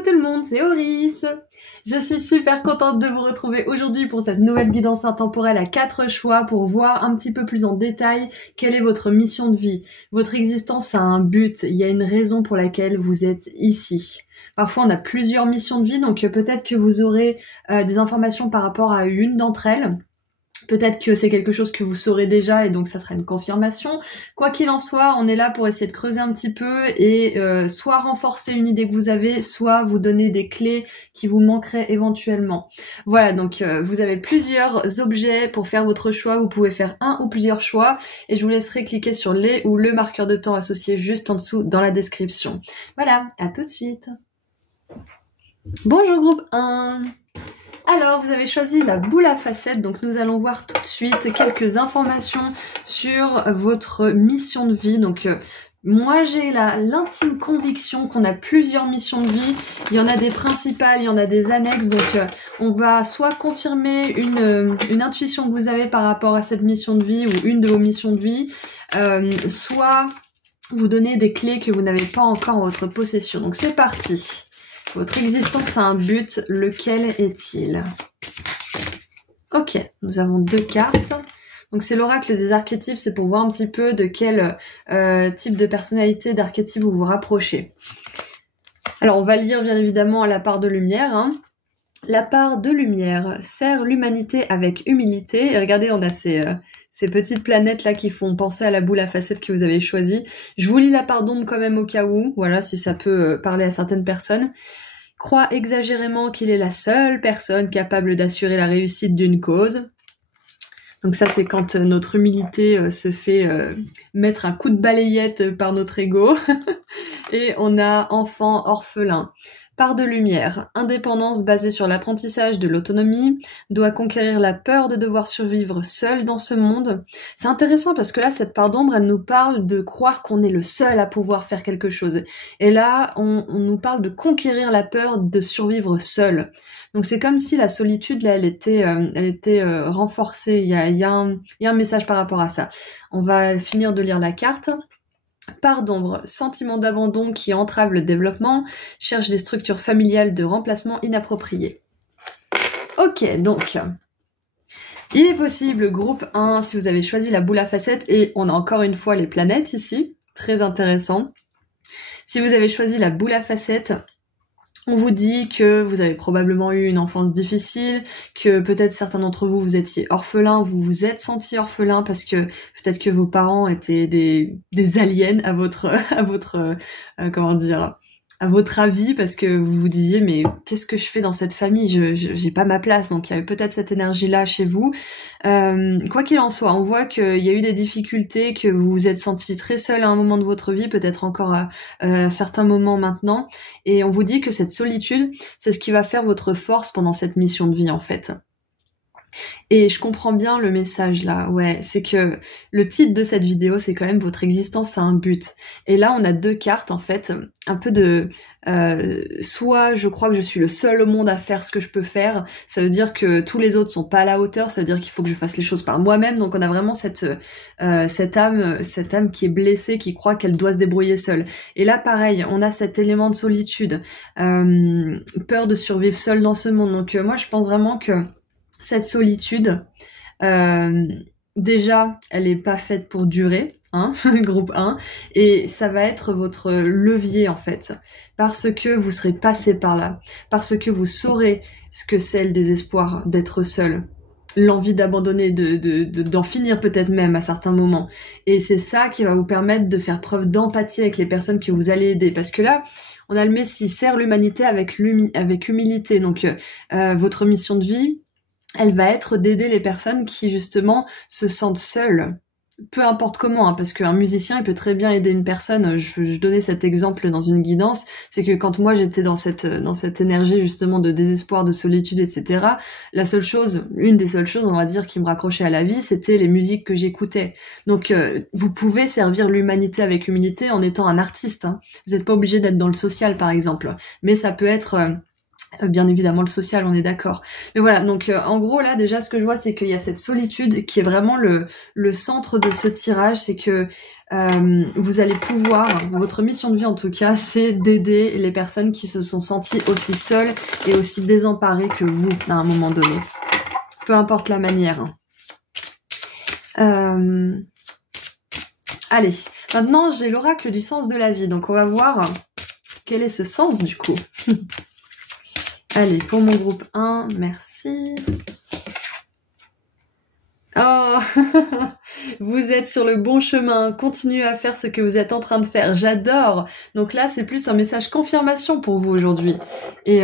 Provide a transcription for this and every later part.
Coucou tout le monde, c'est Oris. Je suis super contente de vous retrouver aujourd'hui pour cette nouvelle guidance intemporelle à 4 choix pour voir un petit peu plus en détail quelle est votre mission de vie. Votre existence a un but, il y a une raison pour laquelle vous êtes ici. Parfois on a plusieurs missions de vie, donc peut-être que vous aurez des informations par rapport à une d'entre elles. Peut-être que c'est quelque chose que vous saurez déjà et donc ça sera une confirmation. Quoi qu'il en soit, on est là pour essayer de creuser un petit peu et soit renforcer une idée que vous avez, soit vous donner des clés qui vous manqueraient éventuellement. Voilà, donc vous avez plusieurs objets pour faire votre choix. Vous pouvez faire un ou plusieurs choix et je vous laisserai cliquer sur les ou le marqueur de temps associé juste en dessous dans la description. Voilà, à tout de suite. Bonjour groupe 1. Alors, vous avez choisi la boule à facettes, donc nous allons voir tout de suite quelques informations sur votre mission de vie. Donc, moi j'ai l'intime conviction qu'on a plusieurs missions de vie. Il y en a des principales, il y en a des annexes, donc on va soit confirmer une intuition que vous avez par rapport à cette mission de vie ou une de vos missions de vie, soit vous donner des clés que vous n'avez pas encore en votre possession. Donc c'est parti. Votre existence a un but, lequel est-il? Ok, nous avons 2 cartes. Donc c'est l'oracle des archétypes, c'est pour voir un petit peu de quel type de personnalité, d'archétype vous vous rapprochez. Alors on va lire bien évidemment la part de lumière. La part de lumière sert l'humanité avec humilité. Et regardez, on a ces petites planètes là qui font penser à la boule à facettes que vous avez choisie. Je vous lis la part d'ombre quand même au cas où, voilà, si ça peut parler à certaines personnes. Croit exagérément qu'il est la seule personne capable d'assurer la réussite d'une cause. Donc ça, c'est quand notre humilité se fait mettre un coup de balayette par notre ego. Et on a enfant orphelin. Part de lumière, indépendance basée sur l'apprentissage de l'autonomie, doit conquérir la peur de devoir survivre seul dans ce monde. C'est intéressant parce que là, cette part d'ombre, elle nous parle de croire qu'on est le seul à pouvoir faire quelque chose. Et là, on nous parle de conquérir la peur de survivre seul. Donc c'est comme si la solitude, là, elle était renforcée. Il y a un message par rapport à ça. On va finir de lire la carte. Part d'ombre, sentiment d'abandon qui entrave le développement, cherche des structures familiales de remplacement inappropriées. Ok, donc, il est possible, groupe 1, si vous avez choisi la boule à facettes, et on a encore une fois les planètes ici, très intéressant. Si vous avez choisi la boule à facettes, on vous dit que vous avez probablement eu une enfance difficile, que peut-être certains d'entre vous, vous étiez orphelins, vous vous êtes senti orphelin parce que peut-être que vos parents étaient des aliens à votre à votre avis, parce que vous vous disiez mais qu'est-ce que je fais dans cette famille, j'ai pas ma place. Donc il y avait peut-être cette énergie-là chez vous. Quoi qu'il en soit, on voit qu'il y a eu des difficultés, que vous vous êtes senti très seul à un moment de votre vie, peut-être encore à certains moments maintenant, et on vous dit que cette solitude, c'est ce qui va faire votre force pendant cette mission de vie en fait. Et je comprends bien le message là, ouais, c'est que le titre de cette vidéo, c'est quand même votre existence a un but. Et là, on a 2 cartes en fait, un peu de... soit je crois que je suis le seul au monde à faire ce que je peux faire, ça veut dire que tous les autres sont pas à la hauteur, ça veut dire qu'il faut que je fasse les choses par moi-même, donc on a vraiment cette âme qui est blessée, qui croit qu'elle doit se débrouiller seule. Et là pareil, on a cet élément de solitude, peur de survivre seule dans ce monde, donc moi je pense vraiment que cette solitude, déjà, elle est pas faite pour durer, groupe 1, et ça va être votre levier en fait, parce que vous serez passé par là, parce que vous saurez ce que c'est le désespoir d'être seul, l'envie d'abandonner, d'en finir peut-être même à certains moments, et c'est ça qui va vous permettre de faire preuve d'empathie avec les personnes que vous allez aider, parce que là, on a le Messie, sert l'humanité avec humilité, donc votre mission de vie, elle va être d'aider les personnes qui justement se sentent seules, peu importe comment, parce qu'un musicien il peut très bien aider une personne. Je donnais cet exemple dans une guidance, c'est que quand moi j'étais dans cette énergie justement de désespoir, de solitude, etc., une des seules choses on va dire qui me raccrochait à la vie, c'était les musiques que j'écoutais. Donc vous pouvez servir l'humanité avec humilité en étant un artiste, Vous n'êtes pas obligé d'être dans le social par exemple, mais ça peut être Bien évidemment le social, on est d'accord. Mais voilà, donc en gros là déjà ce que je vois c'est qu'il y a cette solitude qui est vraiment le centre de ce tirage, c'est que vous allez pouvoir, votre mission de vie en tout cas, c'est d'aider les personnes qui se sont senties aussi seules et aussi désemparées que vous à un moment donné. Peu importe la manière. Allez, maintenant j'ai l'oracle du sens de la vie, donc on va voir quel est ce sens du coup. Allez, pour mon groupe 1, merci. Oh, vous êtes sur le bon chemin, continuez à faire ce que vous êtes en train de faire, j'adore. Donc là, c'est plus un message confirmation pour vous aujourd'hui. Et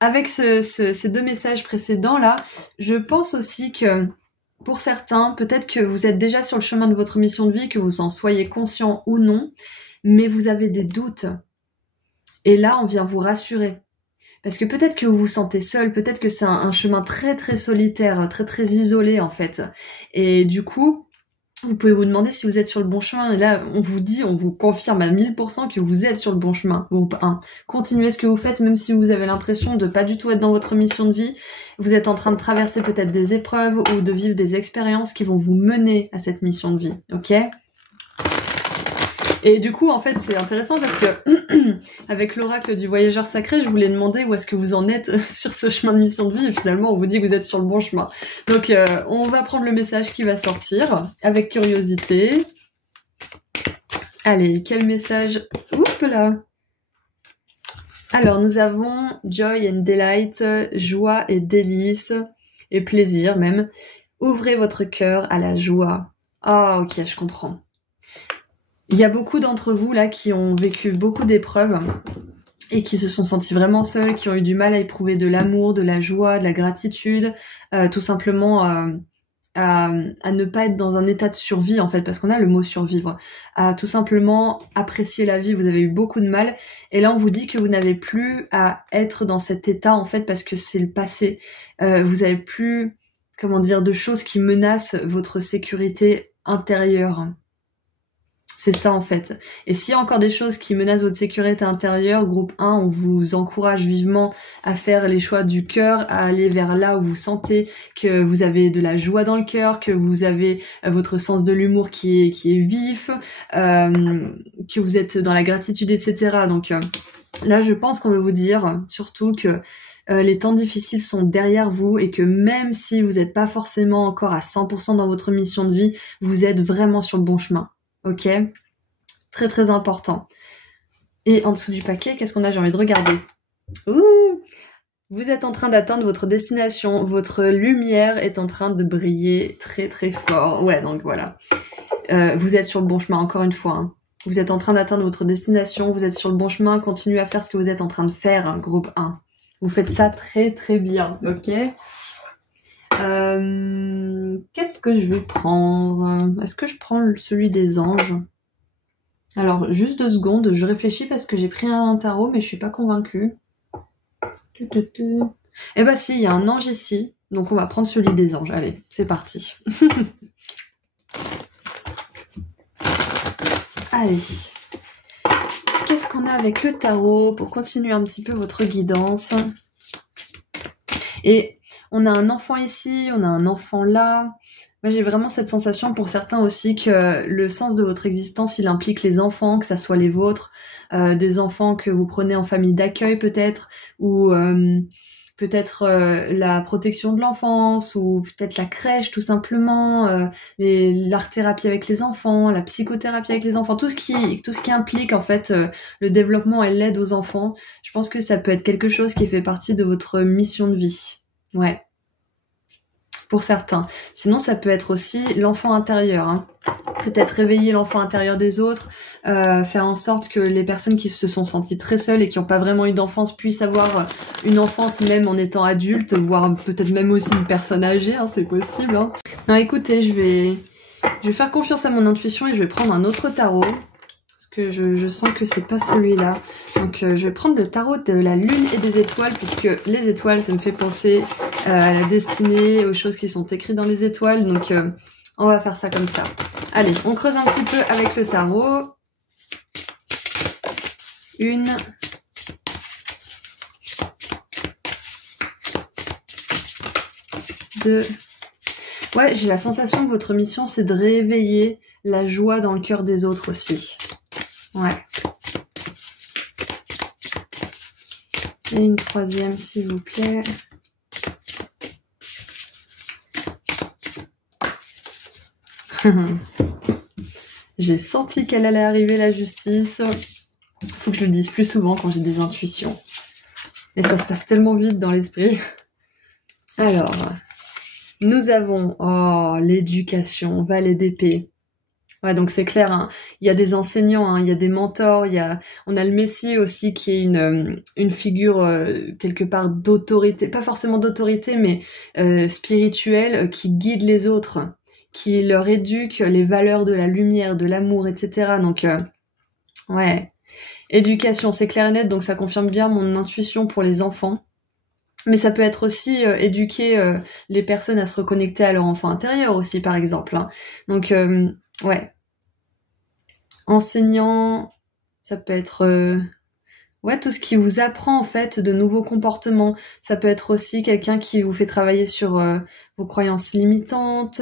avec ces deux messages précédents là, je pense aussi que pour certains, peut-être que vous êtes déjà sur le chemin de votre mission de vie, que vous en soyez conscient ou non, mais vous avez des doutes. Et là, on vient vous rassurer. Parce que peut-être que vous vous sentez seul, peut-être que c'est un chemin très très solitaire, très très isolé en fait. Et du coup, vous pouvez vous demander si vous êtes sur le bon chemin. Et là, on vous dit, on vous confirme à 1000% que vous êtes sur le bon chemin. Groupe 1. Continuez ce que vous faites, même si vous avez l'impression de pas du tout être dans votre mission de vie. Vous êtes en train de traverser peut-être des épreuves ou de vivre des expériences qui vont vous mener à cette mission de vie. Ok ? Et du coup, en fait, c'est intéressant parce que avec l'oracle du voyageur sacré, je voulais demander où est-ce que vous en êtes sur ce chemin de mission de vie et finalement, on vous dit que vous êtes sur le bon chemin. Donc, on va prendre le message qui va sortir avec curiosité. Allez, quel message? Oups là. Alors, nous avons Joy and Delight, joie et délice, et plaisir même. Ouvrez votre cœur à la joie. Ah, ok, je comprends. Il y a beaucoup d'entre vous là qui ont vécu beaucoup d'épreuves et qui se sont sentis vraiment seuls, qui ont eu du mal à éprouver de l'amour, de la joie, de la gratitude, tout simplement à ne pas être dans un état de survie en fait, parce qu'on a le mot survivre, à tout simplement apprécier la vie. Vous avez eu beaucoup de mal et là on vous dit que vous n'avez plus à être dans cet état en fait parce que c'est le passé. Vous avez plus, comment dire, de choses qui menacent votre sécurité intérieure. C'est ça en fait. Et s'il y a encore des choses qui menacent votre sécurité intérieure, groupe 1, on vous encourage vivement à faire les choix du cœur, à aller vers là où vous sentez que vous avez de la joie dans le cœur, que vous avez votre sens de l'humour qui est vif, que vous êtes dans la gratitude, etc. Donc là, je pense qu'on veut vous dire surtout que les temps difficiles sont derrière vous et que même si vous n'êtes pas forcément encore à 100% dans votre mission de vie, vous êtes vraiment sur le bon chemin. Ok, très très important. Et en dessous du paquet, qu'est-ce qu'on a? J'ai envie de regarder. Ouh, vous êtes en train d'atteindre votre destination. Votre lumière est en train de briller très très fort. Ouais, donc voilà. Vous êtes sur le bon chemin, encore une fois. Hein. Vous êtes en train d'atteindre votre destination. Vous êtes sur le bon chemin. Continuez à faire ce que vous êtes en train de faire, hein, groupe 1. Vous faites ça très très bien. Ok. Qu'est-ce que je vais prendre? Est-ce que je prends celui des anges? Alors, juste 2 secondes, je réfléchis parce que j'ai pris un tarot, mais je suis pas convaincue. Eh ben si, il y a un ange ici, donc on va prendre celui des anges. Allez, c'est parti. Allez. Qu'est-ce qu'on a avec le tarot pour continuer un petit peu votre guidance? Et on a un enfant ici, on a un enfant là. Moi, j'ai vraiment cette sensation pour certains aussi que le sens de votre existence, il implique les enfants, que ça soit les vôtres, des enfants que vous prenez en famille d'accueil peut-être, ou peut-être la protection de l'enfance, ou peut-être la crèche tout simplement, l'art-thérapie avec les enfants, la psychothérapie avec les enfants, tout ce qui implique en fait le développement et l'aide aux enfants. Je pense que ça peut être quelque chose qui fait partie de votre mission de vie. Ouais. Pour certains. Sinon, ça peut être aussi l'enfant intérieur. Hein. Peut-être réveiller l'enfant intérieur des autres, faire en sorte que les personnes qui se sont senties très seules et qui n'ont pas vraiment eu d'enfance puissent avoir une enfance même en étant adultes, voire peut-être même aussi une personne âgée, hein, c'est possible. Hein. Non, écoutez, je vais faire confiance à mon intuition et je vais prendre un autre tarot. Parce que je sens que c'est pas celui-là. Donc je vais prendre le tarot de la lune et des étoiles, puisque les étoiles, ça me fait penser à la destinée, aux choses qui sont écrites dans les étoiles. Donc on va faire ça comme ça. Allez, on creuse un petit peu avec le tarot. 1, de... Ouais, j'ai la sensation que votre mission, c'est de réveiller la joie dans le cœur des autres aussi. Ouais. Et une troisième, s'il vous plaît. J'ai senti qu'elle allait arriver, la justice. Faut que je le dise plus souvent quand j'ai des intuitions. Et ça se passe tellement vite dans l'esprit. Alors, nous avons... Oh, l'éducation, valet d'épée. Ouais, donc c'est clair, hein. Il y a des enseignants, hein, il y a des mentors, on a le Messie aussi qui est une figure quelque part d'autorité, pas forcément d'autorité, mais spirituelle, qui guide les autres, qui leur éduque les valeurs de la lumière, de l'amour, etc. Donc, ouais, éducation, c'est clair et net, donc ça confirme bien mon intuition pour les enfants. Mais ça peut être aussi éduquer les personnes à se reconnecter à leur enfant intérieur aussi, par exemple. Hein. Donc, ouais. Enseignant, ça peut être... ouais, tout ce qui vous apprend en fait de nouveaux comportements. Ça peut être aussi quelqu'un qui vous fait travailler sur vos croyances limitantes,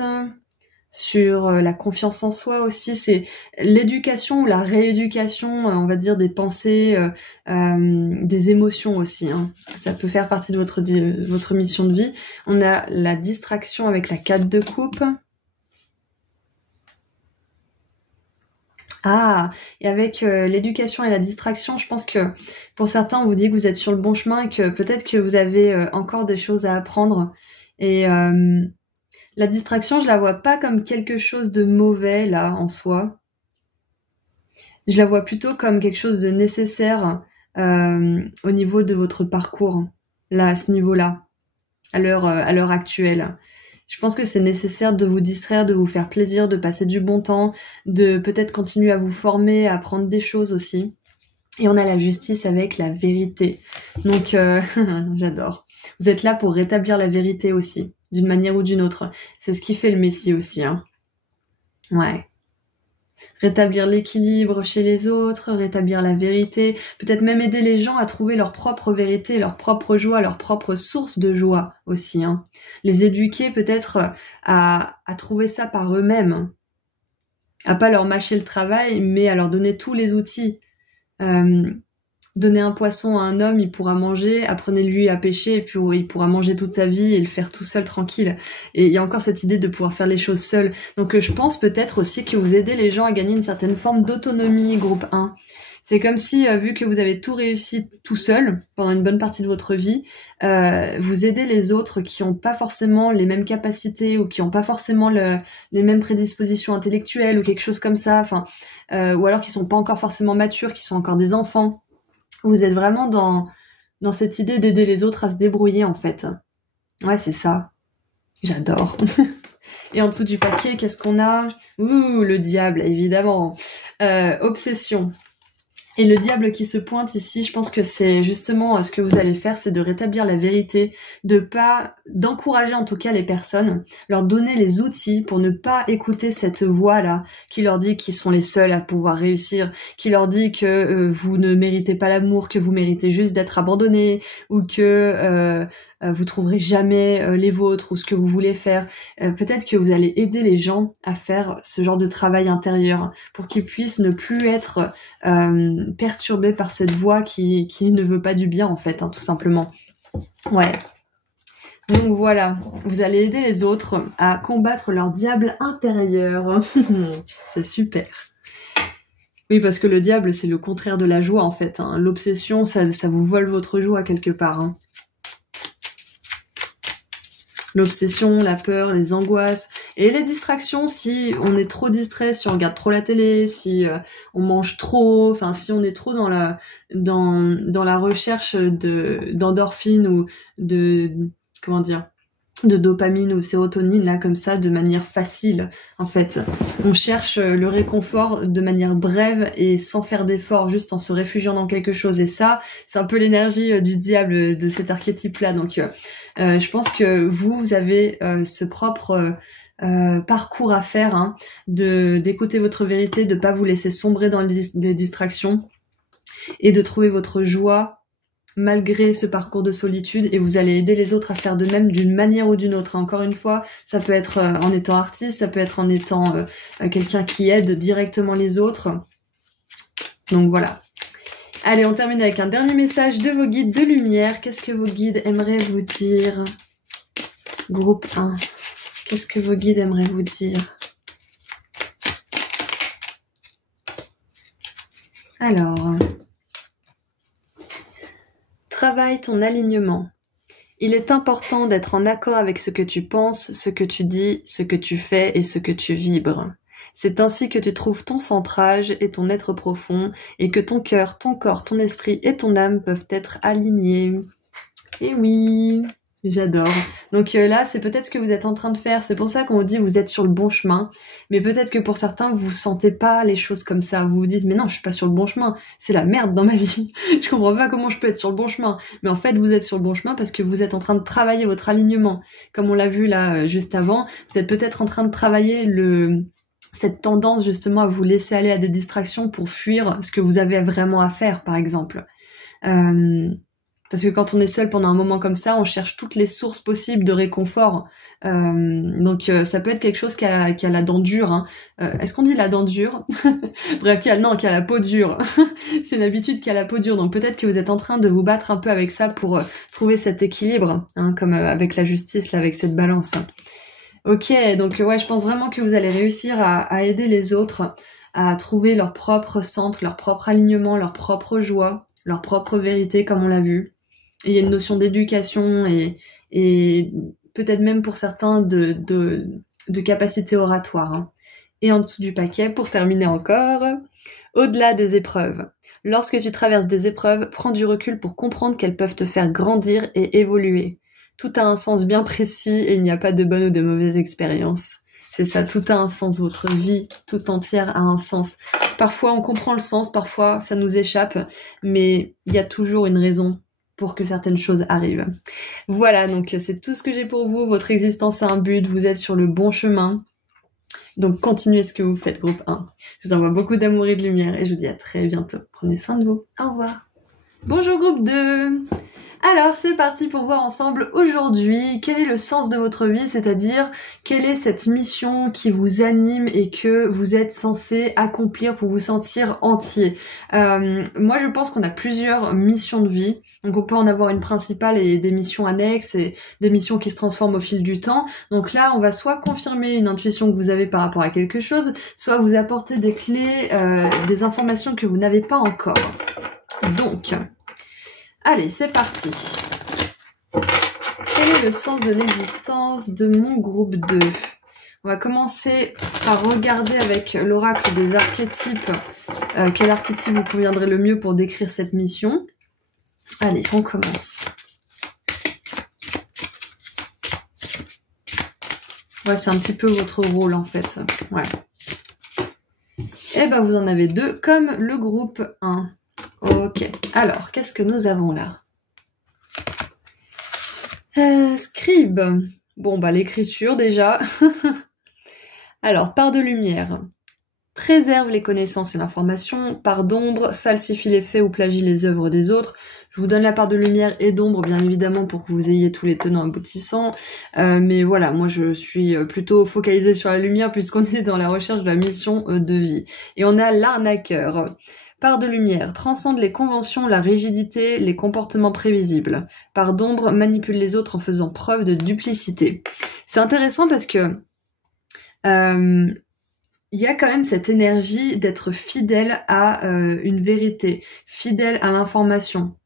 sur la confiance en soi aussi. C'est l'éducation ou la rééducation, on va dire, des pensées, des émotions aussi. Hein. Ça peut faire partie de votre mission de vie. On a la distraction avec la 4 de coupe. Ah, et avec l'éducation et la distraction, je pense que pour certains, on vous dit que vous êtes sur le bon chemin et que peut-être que vous avez encore des choses à apprendre. Et la distraction, je la vois pas comme quelque chose de mauvais, là, en soi. Je la vois plutôt comme quelque chose de nécessaire au niveau de votre parcours, là, à ce niveau-là, à l'heure actuelle. Je pense que c'est nécessaire de vous distraire, de vous faire plaisir, de passer du bon temps, de peut-être continuer à vous former, à apprendre des choses aussi. Et on a la justice avec la vérité. Donc, j'adore. Vous êtes là pour rétablir la vérité aussi, d'une manière ou d'une autre. C'est ce qui fait le Messie aussi. Hein. Ouais. Rétablir l'équilibre chez les autres, rétablir la vérité, peut-être même aider les gens à trouver leur propre vérité, leur propre joie, leur propre source de joie aussi. Hein. Les éduquer peut-être à trouver ça par eux-mêmes, à pas leur mâcher le travail, mais à leur donner tous les outils. Donner un poisson à un homme, il pourra manger, apprenez-lui à pêcher, et puis il pourra manger toute sa vie et le faire tout seul, tranquille. Et il y a encore cette idée de pouvoir faire les choses seul. Donc je pense peut-être aussi que vous aidez les gens à gagner une certaine forme d'autonomie, groupe 1. C'est comme si, vu que vous avez tout réussi tout seul, pendant une bonne partie de votre vie, vous aidez les autres qui n'ont pas forcément les mêmes capacités, ou qui n'ont pas forcément les mêmes prédispositions intellectuelles, ou quelque chose comme ça, enfin, ou alors qui sont pas encore forcément matures, qui sont encore des enfants. Vous êtes vraiment dans cette idée d'aider les autres à se débrouiller, en fait. Ouais, c'est ça. J'adore. Et en dessous du paquet, qu'est-ce qu'on a? Ouh, le diable, évidemment. Obsession. Et le diable qui se pointe ici, je pense que c'est justement ce que vous allez faire, c'est de rétablir la vérité, d'encourager en tout cas les personnes, leur donner les outils pour ne pas écouter cette voix-là qui leur dit qu'ils sont les seuls à pouvoir réussir, qui leur dit que vous ne méritez pas l'amour, que vous méritez juste d'être abandonné, ou que vous trouverez jamais les vôtres ou ce que vous voulez faire. Peut-être que vous allez aider les gens à faire ce genre de travail intérieur pour qu'ils puissent ne plus être perturbés par cette voix qui ne veut pas du bien en fait, hein, tout simplement. Ouais. Donc voilà, vous allez aider les autres à combattre leur diable intérieur. C'est super. Oui, parce que le diable, c'est le contraire de la joie en fait. Hein. L'obsession, ça vous vole votre joie quelque part. Hein. L'obsession, la peur, les angoisses et les distractions, si on est trop distrait, si on regarde trop la télé, si on mange trop, enfin si on est trop dans la recherche d'endorphine ou de dopamine ou sérotonine, là, comme ça, de manière facile, en fait. On cherche le réconfort de manière brève et sans faire d'effort, juste en se réfugiant dans quelque chose. Et ça, c'est un peu l'énergie du diable de cet archétype-là. Donc, je pense que vous avez ce propre parcours à faire, hein, d'écouter votre vérité, de pas vous laisser sombrer dans les distractions et de trouver votre joie malgré ce parcours de solitude, et vous allez aider les autres à faire de même d'une manière ou d'une autre. Encore une fois, ça peut être en étant artiste, ça peut être en étant quelqu'un qui aide directement les autres. Donc voilà. Allez, on termine avec un dernier message de vos guides de lumière. Qu'est-ce que vos guides aimeraient vous dire? Groupe 1. Qu'est-ce que vos guides aimeraient vous dire? Alors, travaille ton alignement. Il est important d'être en accord avec ce que tu penses, ce que tu dis, ce que tu fais et ce que tu vibres. C'est ainsi que tu trouves ton centrage et ton être profond, et que ton cœur, ton corps, ton esprit et ton âme peuvent être alignés. Et oui, j'adore. Donc là, c'est peut-être ce que vous êtes en train de faire. C'est pour ça qu'on vous dit vous êtes sur le bon chemin. Mais peut-être que pour certains, vous sentez pas les choses comme ça. Vous vous dites mais non, je suis pas sur le bon chemin. C'est la merde dans ma vie. Je comprends pas comment je peux être sur le bon chemin. Mais en fait, vous êtes sur le bon chemin parce que vous êtes en train de travailler votre alignement. Comme on l'a vu là juste avant, vous êtes peut-être en train de travailler cette tendance justement à vous laisser aller à des distractions pour fuir ce que vous avez vraiment à faire, par exemple. Parce que quand on est seul pendant un moment comme ça, on cherche toutes les sources possibles de réconfort. Donc ça peut être quelque chose qui a la dent dure. Hein. Est-ce qu'on dit la dent dure? Bref, qui a la peau dure. C'est une habitude qui a la peau dure. Donc peut-être que vous êtes en train de vous battre un peu avec ça pour trouver cet équilibre, hein, comme avec la justice, là, avec cette balance. Ok, donc ouais, je pense vraiment que vous allez réussir à aider les autres à trouver leur propre centre, leur propre alignement, leur propre joie, leur propre vérité, comme on l'a vu. Et il y a une notion d'éducation et peut-être même pour certains de capacité oratoire. Hein. Et en dessous du paquet, pour terminer encore, au-delà des épreuves. Lorsque tu traverses des épreuves, prends du recul pour comprendre qu'elles peuvent te faire grandir et évoluer. Tout a un sens bien précis et il n'y a pas de bonne ou de mauvaise expérience. C'est ça, tout a un sens, votre vie tout entière a un sens. Parfois on comprend le sens, parfois ça nous échappe, mais il y a toujours une raison pour que certaines choses arrivent. Voilà, donc c'est tout ce que j'ai pour vous. Votre existence a un but, vous êtes sur le bon chemin. Donc continuez ce que vous faites, groupe 1. Je vous envoie beaucoup d'amour et de lumière et je vous dis à très bientôt. Prenez soin de vous. Au revoir. Bonjour groupe 2. Alors c'est parti pour voir ensemble aujourd'hui quel est le sens de votre vie, c'est-à-dire quelle est cette mission qui vous anime et que vous êtes censé accomplir pour vous sentir entier. Moi je pense qu'on a plusieurs missions de vie, donc on peut en avoir une principale et des missions annexes et des missions qui se transforment au fil du temps. Donc là on va soit confirmer une intuition que vous avez par rapport à quelque chose, soit vous apporter des clés, des informations que vous n'avez pas encore. Donc... allez, c'est parti. Quel est le sens de l'existence de mon groupe 2? On va commencer par regarder avec l'oracle des archétypes quel archétype vous conviendrait le mieux pour décrire cette mission. Allez, on commence. Ouais, c'est un petit peu votre rôle en fait. Ouais. Et ben vous en avez 2 comme le groupe 1. Ok, alors, qu'est-ce que nous avons là? Scribe. Bon, bah l'écriture déjà. Alors, part de lumière. Préserve les connaissances et l'information. Part d'ombre, falsifie les faits ou plagie les œuvres des autres. Je vous donne la part de lumière et d'ombre, bien évidemment, pour que vous ayez tous les tenants aboutissants. Mais voilà, moi je suis plutôt focalisée sur la lumière puisqu'on est dans la recherche de la mission de vie. Et on a l'arnaqueur. Part de lumière, transcende les conventions, la rigidité, les comportements prévisibles. Part d'ombre, manipule les autres en faisant preuve de duplicité. C'est intéressant parce que il y a quand même cette énergie d'être fidèle à une vérité, fidèle à l'information.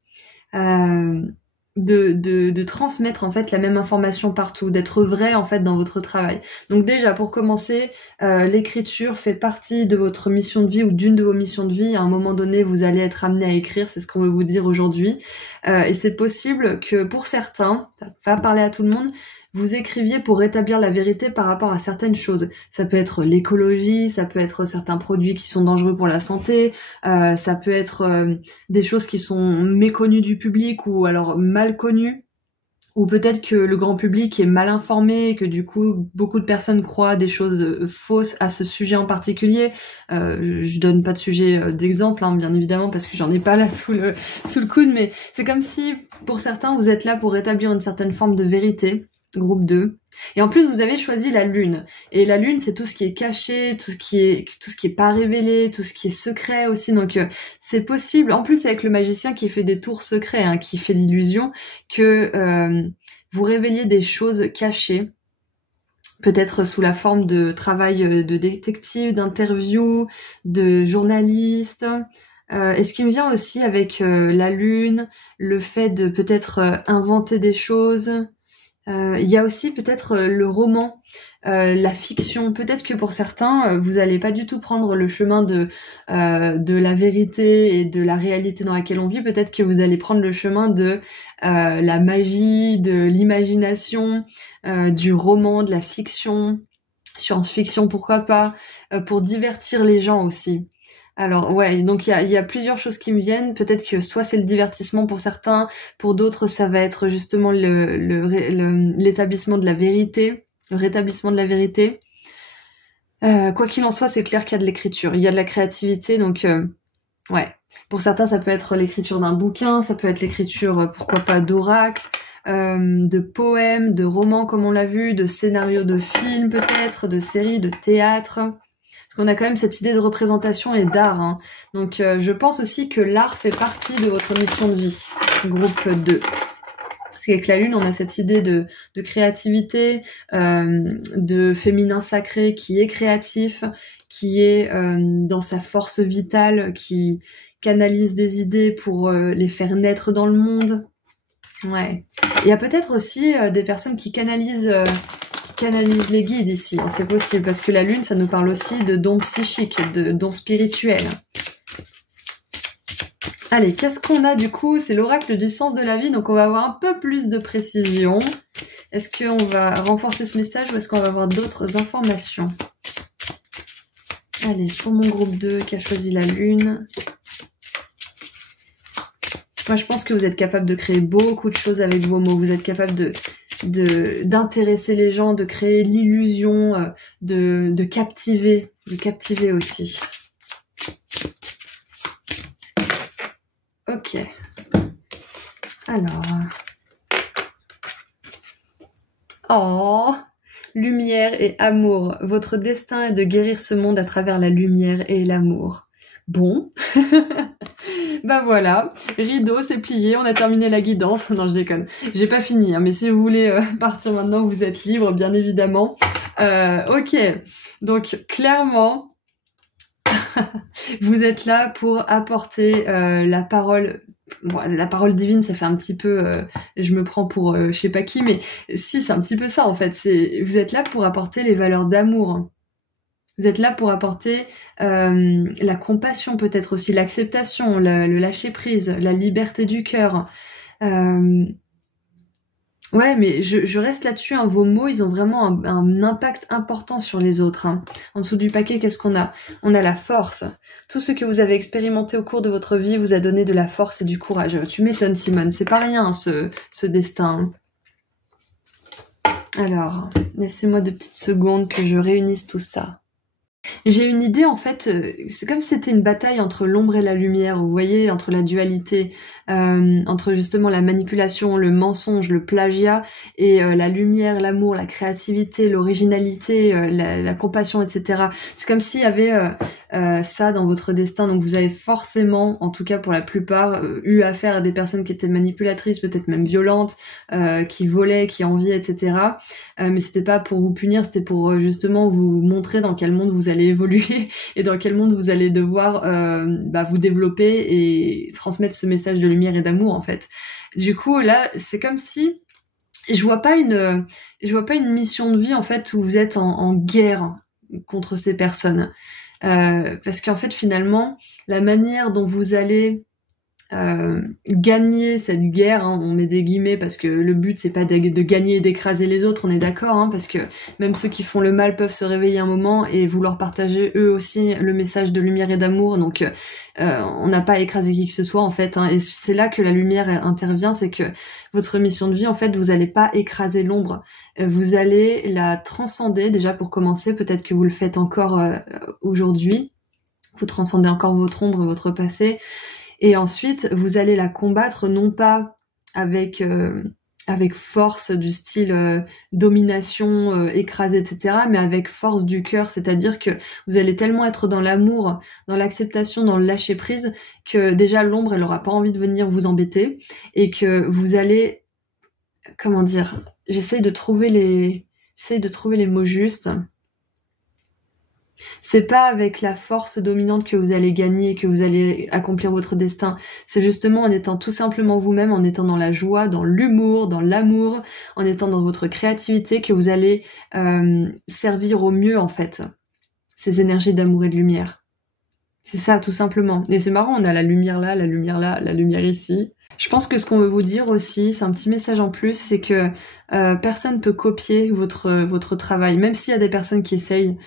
De transmettre en fait la même information partout, d'être vrai en fait dans votre travail. Donc déjà pour commencer, l'écriture fait partie de votre mission de vie ou d'une de vos missions de vie. À un moment donné, vous allez être amené à écrire, c'est ce qu'on veut vous dire aujourd'hui. Et c'est possible que pour certains, ça va pas parler à tout le monde, vous écriviez pour rétablir la vérité par rapport à certaines choses. Ça peut être l'écologie, ça peut être certains produits qui sont dangereux pour la santé, ça peut être des choses qui sont méconnues du public ou alors mal connues, ou peut-être que le grand public est mal informé, que du coup beaucoup de personnes croient des choses fausses à ce sujet en particulier. Je donne pas de sujet d'exemple, hein, bien évidemment, parce que j'en ai pas là sous le coude, mais c'est comme si pour certains vous êtes là pour rétablir une certaine forme de vérité, groupe 2. Et en plus vous avez choisi la lune. Et la lune c'est tout ce qui est caché, tout ce qui est pas révélé, tout ce qui est secret aussi. Donc c'est possible, en plus avec le magicien qui fait des tours secrets, hein, qui fait l'illusion que vous révéliez des choses cachées, peut-être sous la forme de travail de détective, d'interview, de journaliste. Et ce qui me vient aussi avec la lune, le fait de peut-être inventer des choses. Il y a aussi peut-être le roman, la fiction. Peut-être que pour certains, vous allez pas du tout prendre le chemin de la vérité et de la réalité dans laquelle on vit. Peut-être que vous allez prendre le chemin de la magie, de l'imagination, du roman, de la fiction, science-fiction, pourquoi pas, pour divertir les gens aussi. Alors ouais, donc il y a plusieurs choses qui me viennent. Peut-être que soit c'est le divertissement pour certains, pour d'autres ça va être justement l'établissement de la vérité, le rétablissement de la vérité. Quoi qu'il en soit, c'est clair qu'il y a de l'écriture, il y a de la créativité, donc ouais. Pour certains, ça peut être l'écriture d'un bouquin, ça peut être l'écriture, pourquoi pas, d'oracles, de poèmes, de romans comme on l'a vu, de scénarios de films peut-être, de séries, de théâtre. Parce qu'on a quand même cette idée de représentation et d'art. Hein. Donc je pense aussi que l'art fait partie de votre mission de vie, groupe 2. Parce qu'avec la lune, on a cette idée de créativité, de féminin sacré qui est créatif, qui est dans sa force vitale, qui canalise des idées pour les faire naître dans le monde. Ouais. Il y a peut-être aussi des personnes qui canalisent les guides ici, hein, c'est possible, parce que la lune, ça nous parle aussi de dons psychiques, de dons spirituels. Allez, qu'est-ce qu'on a du coup? C'est l'oracle du sens de la vie, donc on va avoir un peu plus de précision. Est-ce qu'on va renforcer ce message ou est-ce qu'on va avoir d'autres informations? Allez, pour mon groupe 2 qui a choisi la lune. Moi, je pense que vous êtes capable de créer beaucoup de choses avec vos mots. Vous êtes capable d'intéresser les gens, de créer l'illusion, de captiver aussi. Ok. Alors. Oh, lumière et amour. Votre destin est de guérir ce monde à travers la lumière et l'amour. Bon. Bah voilà, rideau, c'est plié, on a terminé la guidance. Non, je déconne, j'ai pas fini, hein, mais si vous voulez partir maintenant, vous êtes libre, bien évidemment. Ok, donc clairement, vous êtes là pour apporter la parole. Bon, la parole divine, ça fait un petit peu, je me prends pour je sais pas qui, mais si, c'est un petit peu ça en fait. Vous êtes là pour apporter les valeurs d'amour. Vous êtes là pour apporter la compassion, peut-être aussi l'acceptation, le lâcher-prise, la liberté du cœur. Ouais, mais je reste là-dessus. Hein. Vos mots, ils ont vraiment un impact important sur les autres. Hein. En dessous du paquet, qu'est-ce qu'on a? On a la force. Tout ce que vous avez expérimenté au cours de votre vie vous a donné de la force et du courage. Tu m'étonnes, Simone. C'est pas rien, ce destin. Alors, laissez-moi 2 petites secondes que je réunisse tout ça. J'ai une idée en fait, c'est comme si c'était une bataille entre l'ombre et la lumière, vous voyez, entre la dualité, entre justement la manipulation, le mensonge, le plagiat, et la lumière, l'amour, la créativité, l'originalité, la compassion, etc. C'est comme s'il y avait ça dans votre destin, donc vous avez forcément, en tout cas pour la plupart, eu affaire à des personnes qui étaient manipulatrices, peut-être même violentes, qui volaient, qui enviaient, etc. Mais c'était pas pour vous punir, c'était pour justement vous montrer dans quel monde vous allez évoluer et dans quel monde vous allez devoir vous développer et transmettre ce message de lumière et d'amour en fait. Du coup là c'est comme si je vois pas une mission de vie en fait où vous êtes en guerre contre ces personnes parce qu'en fait finalement la manière dont vous allez gagner cette guerre, hein, on met des guillemets parce que le but c'est pas de gagner et d'écraser les autres, on est d'accord, hein, parce que même ceux qui font le mal peuvent se réveiller un moment et vouloir partager eux aussi le message de lumière et d'amour, donc on n'a pas écrasé qui que ce soit en fait, hein, et c'est là que la lumière intervient, c'est que votre mission de vie en fait vous allez pas écraser l'ombre, vous allez la transcender déjà pour commencer, peut-être que vous le faites encore aujourd'hui, vous transcendez encore votre ombre, votre passé. Et ensuite, vous allez la combattre non pas avec force du style domination, écraser, etc., mais avec force du cœur, c'est-à-dire que vous allez tellement être dans l'amour, dans l'acceptation, dans le lâcher-prise, que déjà l'ombre, elle aura pas envie de venir vous embêter, et que vous allez, comment dire, j'essaye de trouver les mots justes. C'est pas avec la force dominante que vous allez gagner, que vous allez accomplir votre destin. C'est justement en étant tout simplement vous-même, en étant dans la joie, dans l'humour, dans l'amour, en étant dans votre créativité que vous allez servir au mieux en fait ces énergies d'amour et de lumière. C'est ça tout simplement. Et c'est marrant, on a la lumière là, la lumière là, la lumière ici. Je pense que ce qu'on veut vous dire aussi, c'est un petit message en plus, c'est que personne peut copier votre travail, même s'il y a des personnes qui essayent.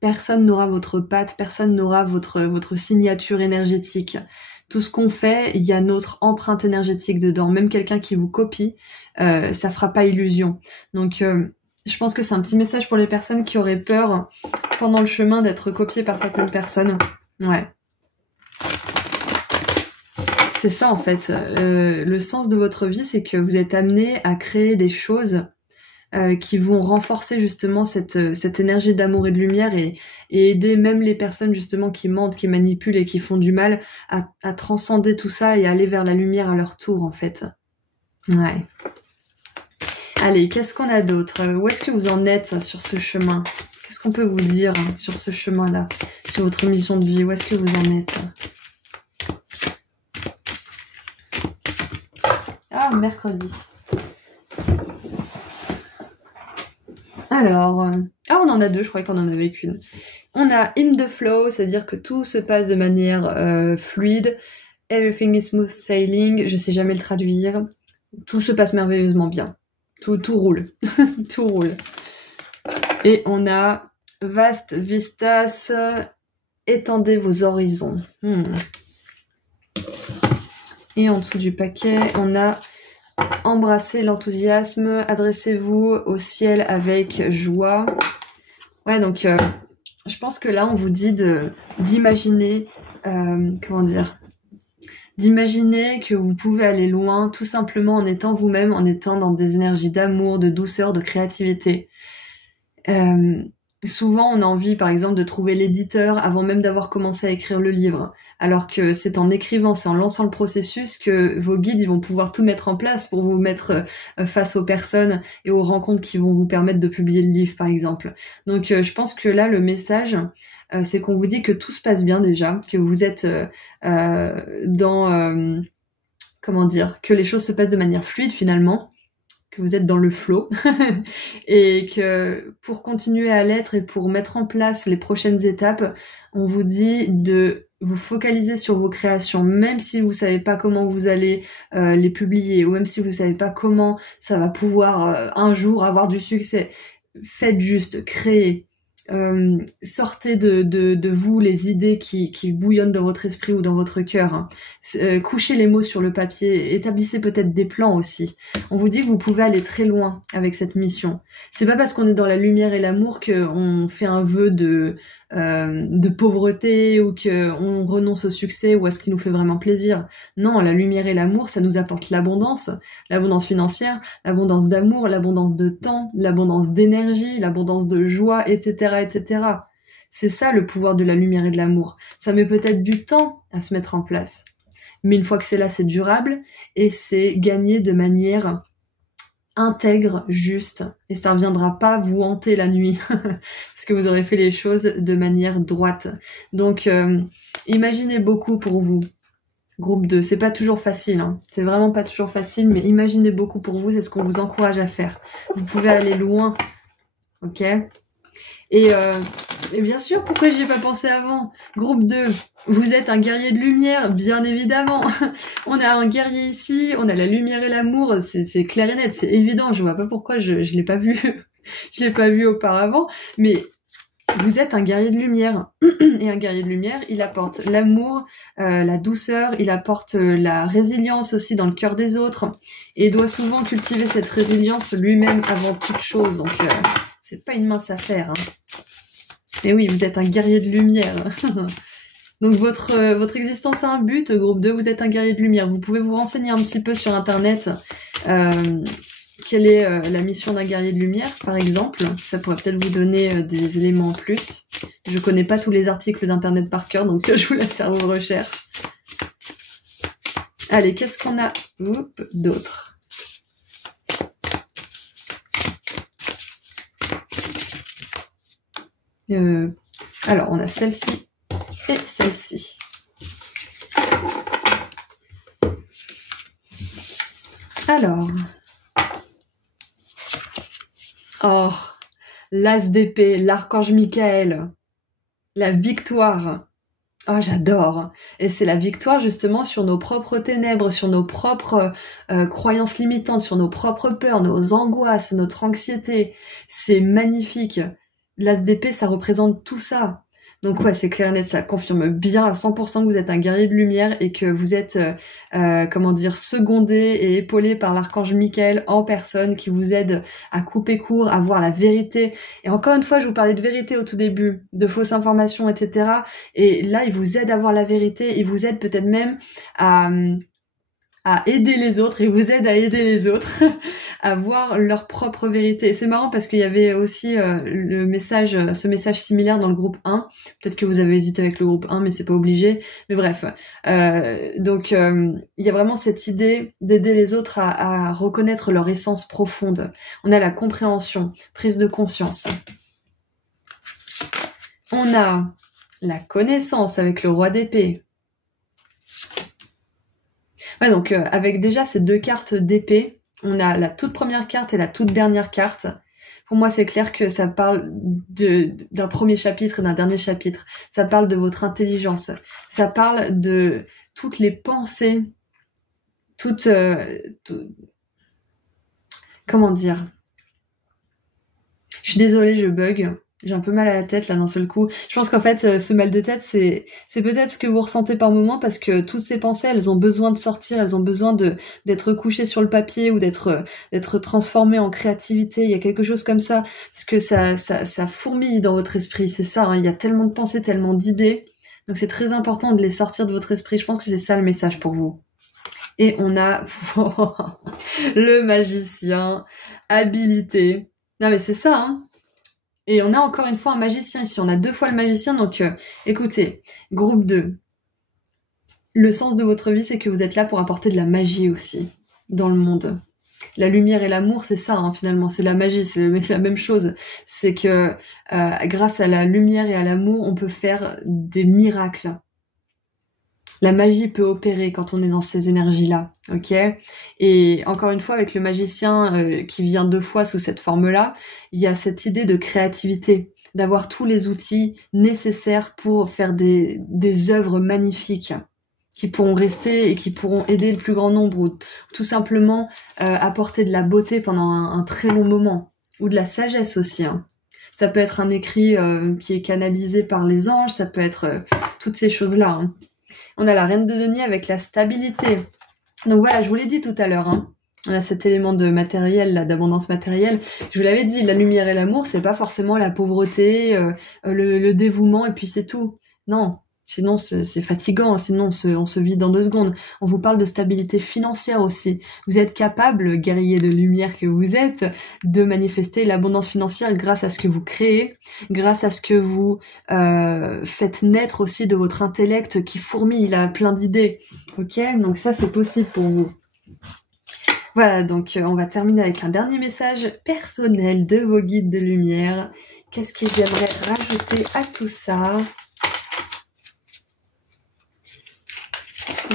Personne n'aura votre patte, personne n'aura votre signature énergétique. Tout ce qu'on fait, il y a notre empreinte énergétique dedans. Même quelqu'un qui vous copie, ça fera pas illusion. Donc, je pense que c'est un petit message pour les personnes qui auraient peur pendant le chemin d'être copiées par certaines personnes. Ouais. C'est ça en fait. Le sens de votre vie, c'est que vous êtes amené à créer des choses qui vont renforcer justement cette énergie d'amour et de lumière et aider même les personnes justement qui mentent, qui manipulent et qui font du mal à transcender tout ça et aller vers la lumière à leur tour en fait. Ouais. Allez, qu'est-ce qu'on a d'autre? Où est-ce que vous en êtes sur ce chemin? Qu'est-ce qu'on peut vous dire sur ce chemin-là, sur votre mission de vie? Où est-ce que vous en êtes? Ah, mercredi. Alors, on en a deux, je croyais qu'on en avait qu'une. On a in the flow, c'est-à-dire que tout se passe de manière fluide. Everything is smooth sailing, je sais jamais le traduire. Tout se passe merveilleusement bien. Tout roule. Tout roule. Et on a vaste vistas, étendez vos horizons. Et en dessous du paquet, on a embrassez l'enthousiasme, adressez-vous au ciel avec joie. Ouais, donc je pense que là, on vous dit d'imaginer, comment dire, d'imaginer que vous pouvez aller loin tout simplement en étant vous-même, en étant dans des énergies d'amour, de douceur, de créativité. Souvent, on a envie, par exemple, de trouver l'éditeur avant même d'avoir commencé à écrire le livre. Alors que c'est en écrivant, c'est en lançant le processus que vos guides ils vont pouvoir tout mettre en place pour vous mettre face aux personnes et aux rencontres qui vont vous permettre de publier le livre, par exemple. Donc, je pense que là, le message, c'est qu'on vous dit que tout se passe bien déjà, que vous êtes dans... comment dire? Que les choses se passent de manière fluide, finalement. Que vous êtes dans le flow et que pour continuer à l'être et pour mettre en place les prochaines étapes, on vous dit de vous focaliser sur vos créations, même si vous savez pas comment vous allez les publier ou même si vous savez pas comment ça va pouvoir un jour avoir du succès. Faites juste, créez. Sortez de vous les idées qui bouillonnent dans votre esprit ou dans votre cœur. Hein. Couchez les mots sur le papier, établissez peut-être des plans aussi. On vous dit que vous pouvez aller très loin avec cette mission. C'est pas parce qu'on est dans la lumière et l'amour qu'on fait un vœu de pauvreté ou qu'on renonce au succès ou à ce qui nous fait vraiment plaisir. Non, la lumière et l'amour, ça nous apporte l'abondance financière, l'abondance d'amour, l'abondance de temps, l'abondance d'énergie, l'abondance de joie, etc., etc. C'est ça le pouvoir de la lumière et de l'amour. Ça met peut-être du temps à se mettre en place. Mais une fois que c'est là, c'est durable et c'est gagné de manière intègre, juste, et ça ne reviendra pas vous hanter la nuit parce que vous aurez fait les choses de manière droite. Donc imaginez beaucoup pour vous. Groupe 2, c'est pas toujours facile, hein. C'est vraiment pas toujours facile, mais imaginez beaucoup pour vous, c'est ce qu'on vous encourage à faire. Vous pouvez aller loin, ok? Et bien sûr, pourquoi j'y ai pas pensé avant? Groupe 2, Vous êtes un guerrier de lumière, bien évidemment. On a un guerrier ici, on a la lumière et l'amour, c'est clair et net, c'est évident. Je vois pas pourquoi je l'ai pas vu, je l'ai pas vu auparavant, mais vous êtes un guerrier de lumière. Et un guerrier de lumière, il apporte l'amour, la douceur, il apporte la résilience aussi dans le cœur des autres, et doit souvent cultiver cette résilience lui-même avant toute chose. Donc c'est pas une mince affaire. Hein. Mais oui, vous êtes un guerrier de lumière. Donc votre existence a un but, groupe 2, vous êtes un guerrier de lumière. Vous pouvez vous renseigner un petit peu sur internet quelle est la mission d'un guerrier de lumière, par exemple. Ça pourrait peut-être vous donner des éléments en plus. Je connais pas tous les articles d'internet par cœur, donc je vous laisse faire vos recherches. Allez, qu'est-ce qu'on a d'autre? Alors, on a celle-ci et celle-ci. Alors, oh, l'as d'épée, l'archange Michael, la victoire. Oh, j'adore. Et c'est la victoire justement sur nos propres ténèbres, sur nos propres croyances limitantes, sur nos propres peurs, nos angoisses, notre anxiété. C'est magnifique. L'as d'épée, ça représente tout ça. Donc ouais, c'est clair et net, ça confirme bien à 100% que vous êtes un guerrier de lumière et que vous êtes, comment dire, secondé et épaulé par l'archange Michael en personne qui vous aide à couper court, à voir la vérité. Et encore une fois, je vous parlais de vérité au tout début, de fausses informations, etc. Et là, il vous aide à voir la vérité, il vous aide peut-être même à aider les autres, il vous aide à aider les autres à voir leur propre vérité. Et c'est marrant parce qu'il y avait aussi ce message similaire dans le groupe 1. Peut-être que vous avez hésité avec le groupe 1, mais c'est pas obligé. Mais bref. Donc, il y a vraiment cette idée d'aider les autres à reconnaître leur essence profonde. On a la compréhension, prise de conscience. On a la connaissance avec le roi d'épée. Ouais, donc avec déjà ces deux cartes d'épée, on a la toute première carte et la toute dernière carte. Pour moi, c'est clair que ça parle d'un premier chapitre et d'un dernier chapitre. Ça parle de votre intelligence. Ça parle de toutes les pensées, comment dire? Je suis désolée, je bug. J'ai un peu mal à la tête là d'un seul coup. Je pense qu'en fait, ce mal de tête, c'est peut-être ce que vous ressentez par moment parce que toutes ces pensées, elles ont besoin de sortir, elles ont besoin d'être couchées sur le papier ou d'être transformées en créativité. Il y a quelque chose comme ça parce que ça fourmille dans votre esprit. C'est ça. Hein, il y a tellement de pensées, tellement d'idées. Donc c'est très important de les sortir de votre esprit. Je pense que c'est ça le message pour vous. Et on a le magicien, habilité. Non mais c'est ça. Hein. Et on a encore une fois un magicien ici. On a deux fois le magicien. Donc, écoutez, groupe 2. Le sens de votre vie, c'est que vous êtes là pour apporter de la magie aussi dans le monde. La lumière et l'amour, c'est ça, hein, finalement. C'est la magie, c'est la même chose. C'est que grâce à la lumière et à l'amour, on peut faire des miracles. La magie peut opérer quand on est dans ces énergies-là, ok? Et encore une fois, avec le magicien qui vient deux fois sous cette forme-là, il y a cette idée de créativité, d'avoir tous les outils nécessaires pour faire des œuvres magnifiques qui pourront rester et qui pourront aider le plus grand nombre ou tout simplement apporter de la beauté pendant un très long moment ou de la sagesse aussi. Hein. Ça peut être un écrit qui est canalisé par les anges, ça peut être toutes ces choses-là. Hein. On a la reine de denier avec la stabilité. Donc voilà, je vous l'ai dit tout à l'heure. Hein. On a cet élément de matériel, là, d'abondance matérielle. Je vous l'avais dit, la lumière et l'amour, c'est pas forcément la pauvreté, le dévouement, et puis c'est tout. Non, sinon c'est fatigant, sinon on se vide dans 2 secondes. On vous parle de stabilité financière aussi. Vous êtes capable, guerrier de lumière que vous êtes, de manifester l'abondance financière grâce à ce que vous créez, grâce à ce que vous faites naître aussi de votre intellect qui fourmille, il a plein d'idées. Ok, donc ça c'est possible pour vous. Voilà, donc on va terminer avec un dernier message personnel de vos guides de lumière. Qu'est-ce qu'ils aimeraient rajouter à tout ça?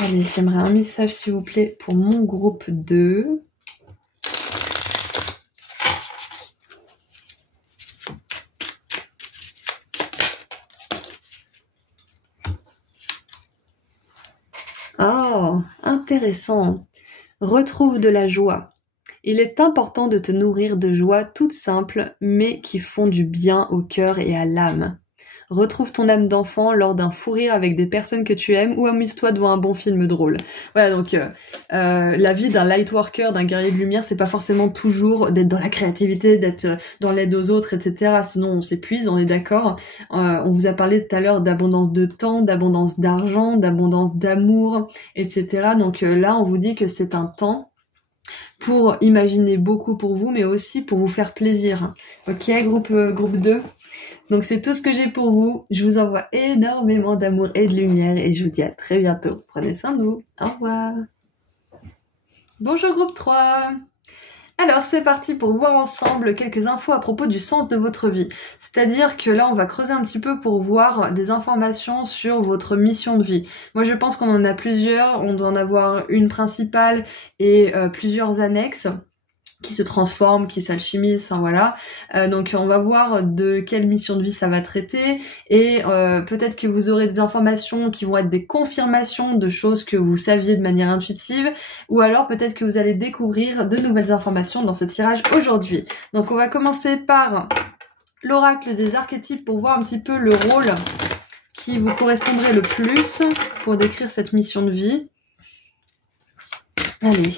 Allez, j'aimerais un message s'il vous plaît pour mon groupe 2. intéressant. Retrouve de la joie. Il est important de te nourrir de joies toutes simples, mais qui font du bien au cœur et à l'âme. Retrouve ton âme d'enfant lors d'un fou rire avec des personnes que tu aimes ou amuse-toi devant un bon film drôle. Voilà, donc la vie d'un lightworker, d'un guerrier de lumière, c'est pas forcément toujours d'être dans la créativité, d'être dans l'aide aux autres, etc. Sinon on s'épuise, on est d'accord. On vous a parlé tout à l'heure d'abondance de temps, d'abondance d'argent, d'abondance d'amour, etc. Donc là on vous dit que c'est un temps pour imaginer beaucoup pour vous, mais aussi pour vous faire plaisir. Ok, groupe 2. Donc c'est tout ce que j'ai pour vous. Je vous envoie énormément d'amour et de lumière et je vous dis à très bientôt. Prenez soin de vous. Au revoir. Bonjour groupe 3. Alors c'est parti pour voir ensemble quelques infos à propos du sens de votre vie. C'est-à-dire que là on va creuser un petit peu pour voir des informations sur votre mission de vie. Moi je pense qu'on en a plusieurs, on doit en avoir une principale et plusieurs annexes qui se transforment, qui s'alchimisent, enfin voilà. Donc on va voir de quelle mission de vie ça va traiter et peut-être que vous aurez des informations qui vont être des confirmations de choses que vous saviez de manière intuitive ou alors peut-être que vous allez découvrir de nouvelles informations dans ce tirage aujourd'hui. Donc on va commencer par l'oracle des archétypes pour voir un petit peu le rôle qui vous correspondrait le plus pour décrire cette mission de vie. Allez.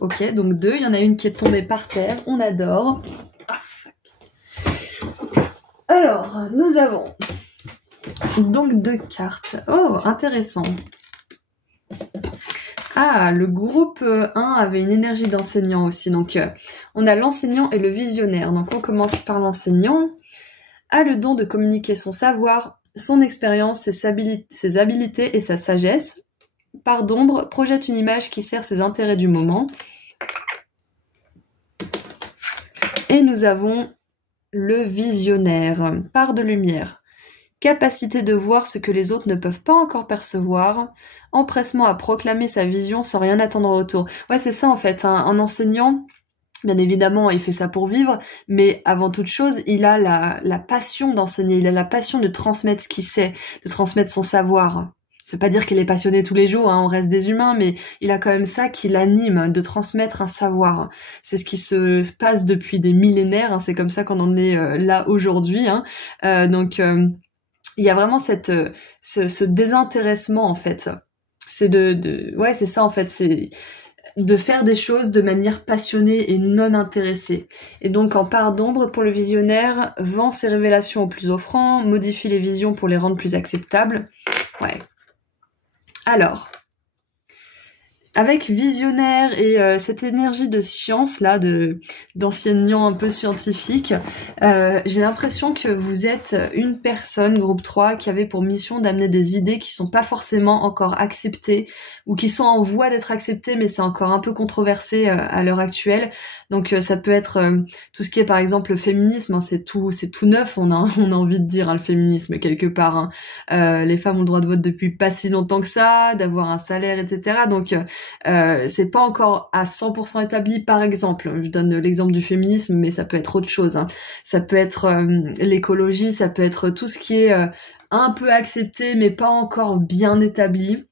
Ok, donc 2, il y en a une qui est tombée par terre, on adore. Ah, fuck. Alors, nous avons donc 2 cartes. Oh, intéressant. Ah, le groupe 1 avait une énergie d'enseignant aussi, donc on a l'enseignant et le visionnaire. Donc on commence par l'enseignant, a le don de communiquer son savoir, son expérience, ses habilités et sa sagesse. Part d'ombre, projette une image qui sert ses intérêts du moment. Et nous avons le visionnaire, part de lumière. Capacité de voir ce que les autres ne peuvent pas encore percevoir. Empressement à proclamer sa vision sans rien attendre en retour. Ouais, c'est ça en fait, un enseignant, bien évidemment, il fait ça pour vivre, mais avant toute chose, il a la passion d'enseigner, il a la passion de transmettre ce qu'il sait, de transmettre son savoir. Ça veut pas dire qu'il est passionné tous les jours, hein, on reste des humains, mais il a quand même ça qui l'anime, de transmettre un savoir. C'est ce qui se passe depuis des millénaires, hein, c'est comme ça qu'on en est là aujourd'hui. Hein. Donc il y a vraiment ce désintéressement en fait. C'est ouais, c'est ça en fait, c'est de faire des choses de manière passionnée et non intéressée. Et donc en part d'ombre pour le visionnaire, vend ses révélations au plus offrant, modifie les visions pour les rendre plus acceptables. Ouais. Alors, avec visionnaire et cette énergie de science là, d'enseignant un peu scientifique, j'ai l'impression que vous êtes une personne, groupe 3, qui avait pour mission d'amener des idées qui sont pas forcément encore acceptées ou qui sont en voie d'être acceptées, mais c'est encore un peu controversé à l'heure actuelle. Donc ça peut être tout ce qui est par exemple le féminisme, hein, c'est tout neuf, on a envie de dire, hein, le féminisme quelque part. Hein. Les femmes ont le droit de vote depuis pas si longtemps que ça, d'avoir un salaire, etc. Donc c'est pas encore à 100% établi, par exemple. Je donne l'exemple du féminisme, mais ça peut être autre chose. Hein. Ça peut être l'écologie, ça peut être tout ce qui est un peu accepté, mais pas encore bien établi.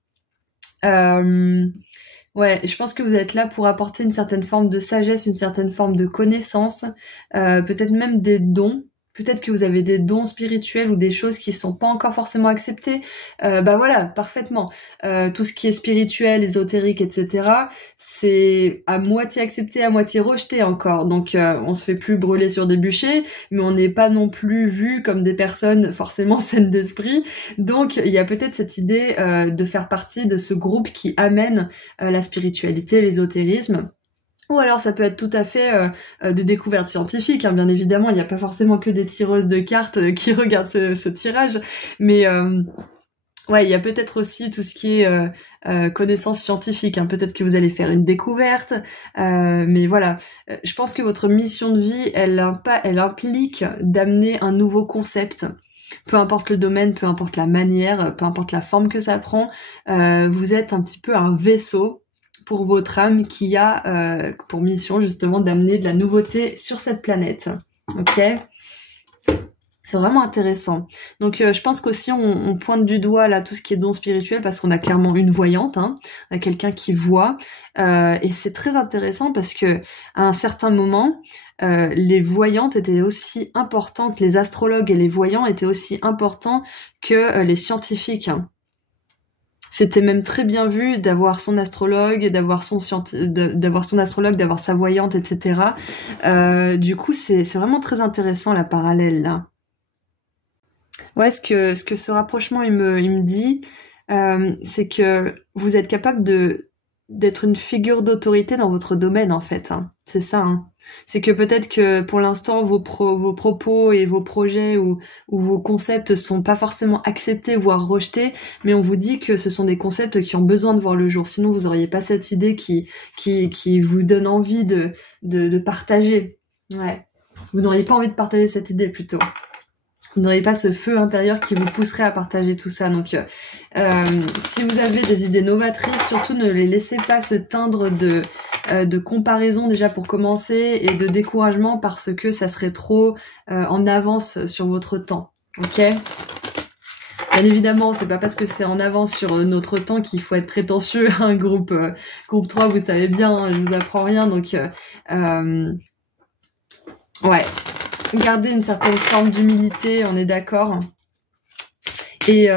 Ouais, je pense que vous êtes là pour apporter une certaine forme de sagesse, une certaine forme de connaissance, peut-être même des dons. Peut-être que vous avez des dons spirituels ou des choses qui sont pas encore forcément acceptées. Bah voilà, parfaitement. Tout ce qui est spirituel, ésotérique, etc., c'est à moitié accepté, à moitié rejeté encore. Donc on se fait plus brûler sur des bûchers, mais on n'est pas non plus vu comme des personnes forcément saines d'esprit. Donc il y a peut-être cette idée de faire partie de ce groupe qui amène la spiritualité, l'ésotérisme. Ou alors ça peut être tout à fait des découvertes scientifiques, hein. Bien évidemment, il n'y a pas forcément que des tireuses de cartes qui regardent ce tirage, mais ouais, il y a peut-être aussi tout ce qui est connaissance scientifique, hein. Peut-être que vous allez faire une découverte, mais voilà, je pense que votre mission de vie, elle implique d'amener un nouveau concept. Peu importe le domaine, peu importe la manière, peu importe la forme que ça prend, vous êtes un petit peu un vaisseau pour votre âme qui a pour mission justement d'amener de la nouveauté sur cette planète. Ok ? C'est vraiment intéressant. Donc je pense qu'aussi on pointe du doigt là tout ce qui est don spirituel parce qu'on a clairement une voyante, hein, on a quelqu'un qui voit, et c'est très intéressant parce que à un certain moment, les voyantes étaient aussi importantes, les astrologues et les voyants étaient aussi importants que les scientifiques, hein. C'était même très bien vu d'avoir son astrologue, d'avoir son astrologue, d'avoir sa voyante, etc. Du coup, c'est vraiment très intéressant la parallèle là. Ouais, ce que ce rapprochement il me dit, c'est que vous êtes capable d'être une figure d'autorité dans votre domaine en fait, hein. C'est ça, hein. C'est que peut-être que pour l'instant vos propos et vos projets ou vos concepts sont pas forcément acceptés voire rejetés, mais on vous dit que ce sont des concepts qui ont besoin de voir le jour. Sinon vous auriez pas cette idée qui vous donne envie de partager. Ouais, vous n'auriez pas envie de partager cette idée plutôt. Vous n'auriez pas ce feu intérieur qui vous pousserait à partager tout ça. Donc, si vous avez des idées novatrices, surtout ne les laissez pas se teindre de comparaison déjà pour commencer et de découragement parce que ça serait trop en avance sur votre temps. Ok ? Bien évidemment, c'est pas parce que c'est en avance sur notre temps qu'il faut être prétentieux. Un groupe 3, vous savez bien, hein, je vous apprends rien. Donc, ouais. Garder une certaine forme d'humilité, on est d'accord. Et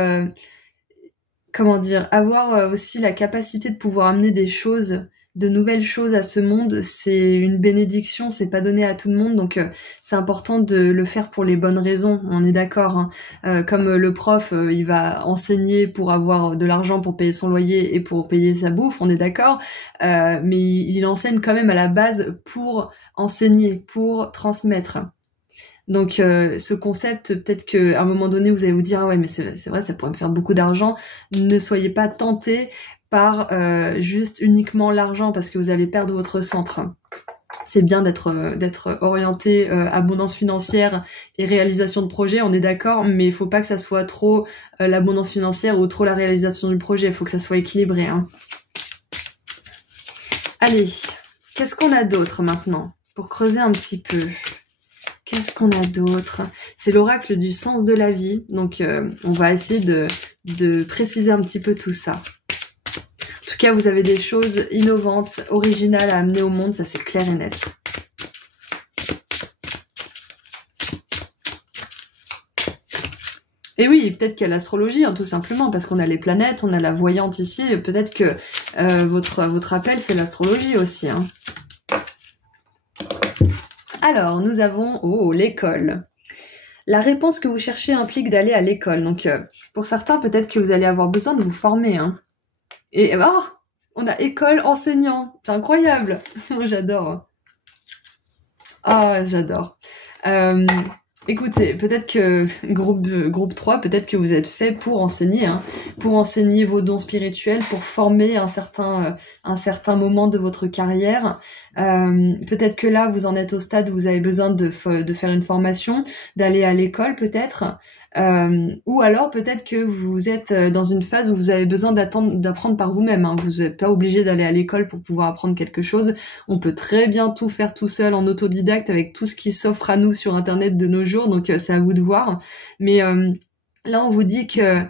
comment dire, avoir aussi la capacité de pouvoir amener des choses, de nouvelles choses à ce monde, c'est une bénédiction, c'est pas donné à tout le monde, donc c'est important de le faire pour les bonnes raisons, on est d'accord, hein. Comme le prof, il va enseigner pour avoir de l'argent pour payer son loyer et pour payer sa bouffe, on est d'accord, mais il enseigne quand même à la base pour enseigner, pour transmettre. Donc ce concept, peut-être qu'à un moment donné, vous allez vous dire « Ah ouais, mais c'est vrai, ça pourrait me faire beaucoup d'argent ». Ne soyez pas tentés par juste uniquement l'argent parce que vous allez perdre votre centre. C'est bien d'être orienté abondance financière et réalisation de projet, on est d'accord, mais il faut pas que ça soit trop l'abondance financière ou trop la réalisation du projet, il faut que ça soit équilibré, hein. Allez, qu'est-ce qu'on a d'autre maintenant pour creuser un petit peu ? Qu'est-ce qu'on a d'autre? C'est l'oracle du sens de la vie. Donc, on va essayer de préciser un petit peu tout ça. En tout cas, vous avez des choses innovantes, originales à amener au monde. Ça, c'est clair et net. Et oui, peut-être qu'il y a l'astrologie, hein, tout simplement, parce qu'on a les planètes, on a la voyante ici. Peut-être que votre appel, c'est l'astrologie aussi, hein. Alors, nous avons l'école. La réponse que vous cherchez implique d'aller à l'école. Donc, pour certains, peut-être que vous allez avoir besoin de vous former, hein. Et on a école enseignant. C'est incroyable. Moi, j'adore. Ah, j'adore. Écoutez, peut-être que groupe 3, peut-être que vous êtes fait pour enseigner, hein, pour enseigner vos dons spirituels, pour former un certain moment de votre carrière. Peut-être que là, vous en êtes au stade où vous avez besoin de faire une formation, d'aller à l'école peut-être. Ou alors peut-être que vous êtes dans une phase où vous avez besoin d'apprendre par vous-même, hein. Vous n'êtes pas obligé d'aller à l'école pour pouvoir apprendre quelque chose. On peut très bien tout faire tout seul en autodidacte avec tout ce qui s'offre à nous sur Internet de nos jours, donc c'est à vous de voir. Mais là, on vous dit que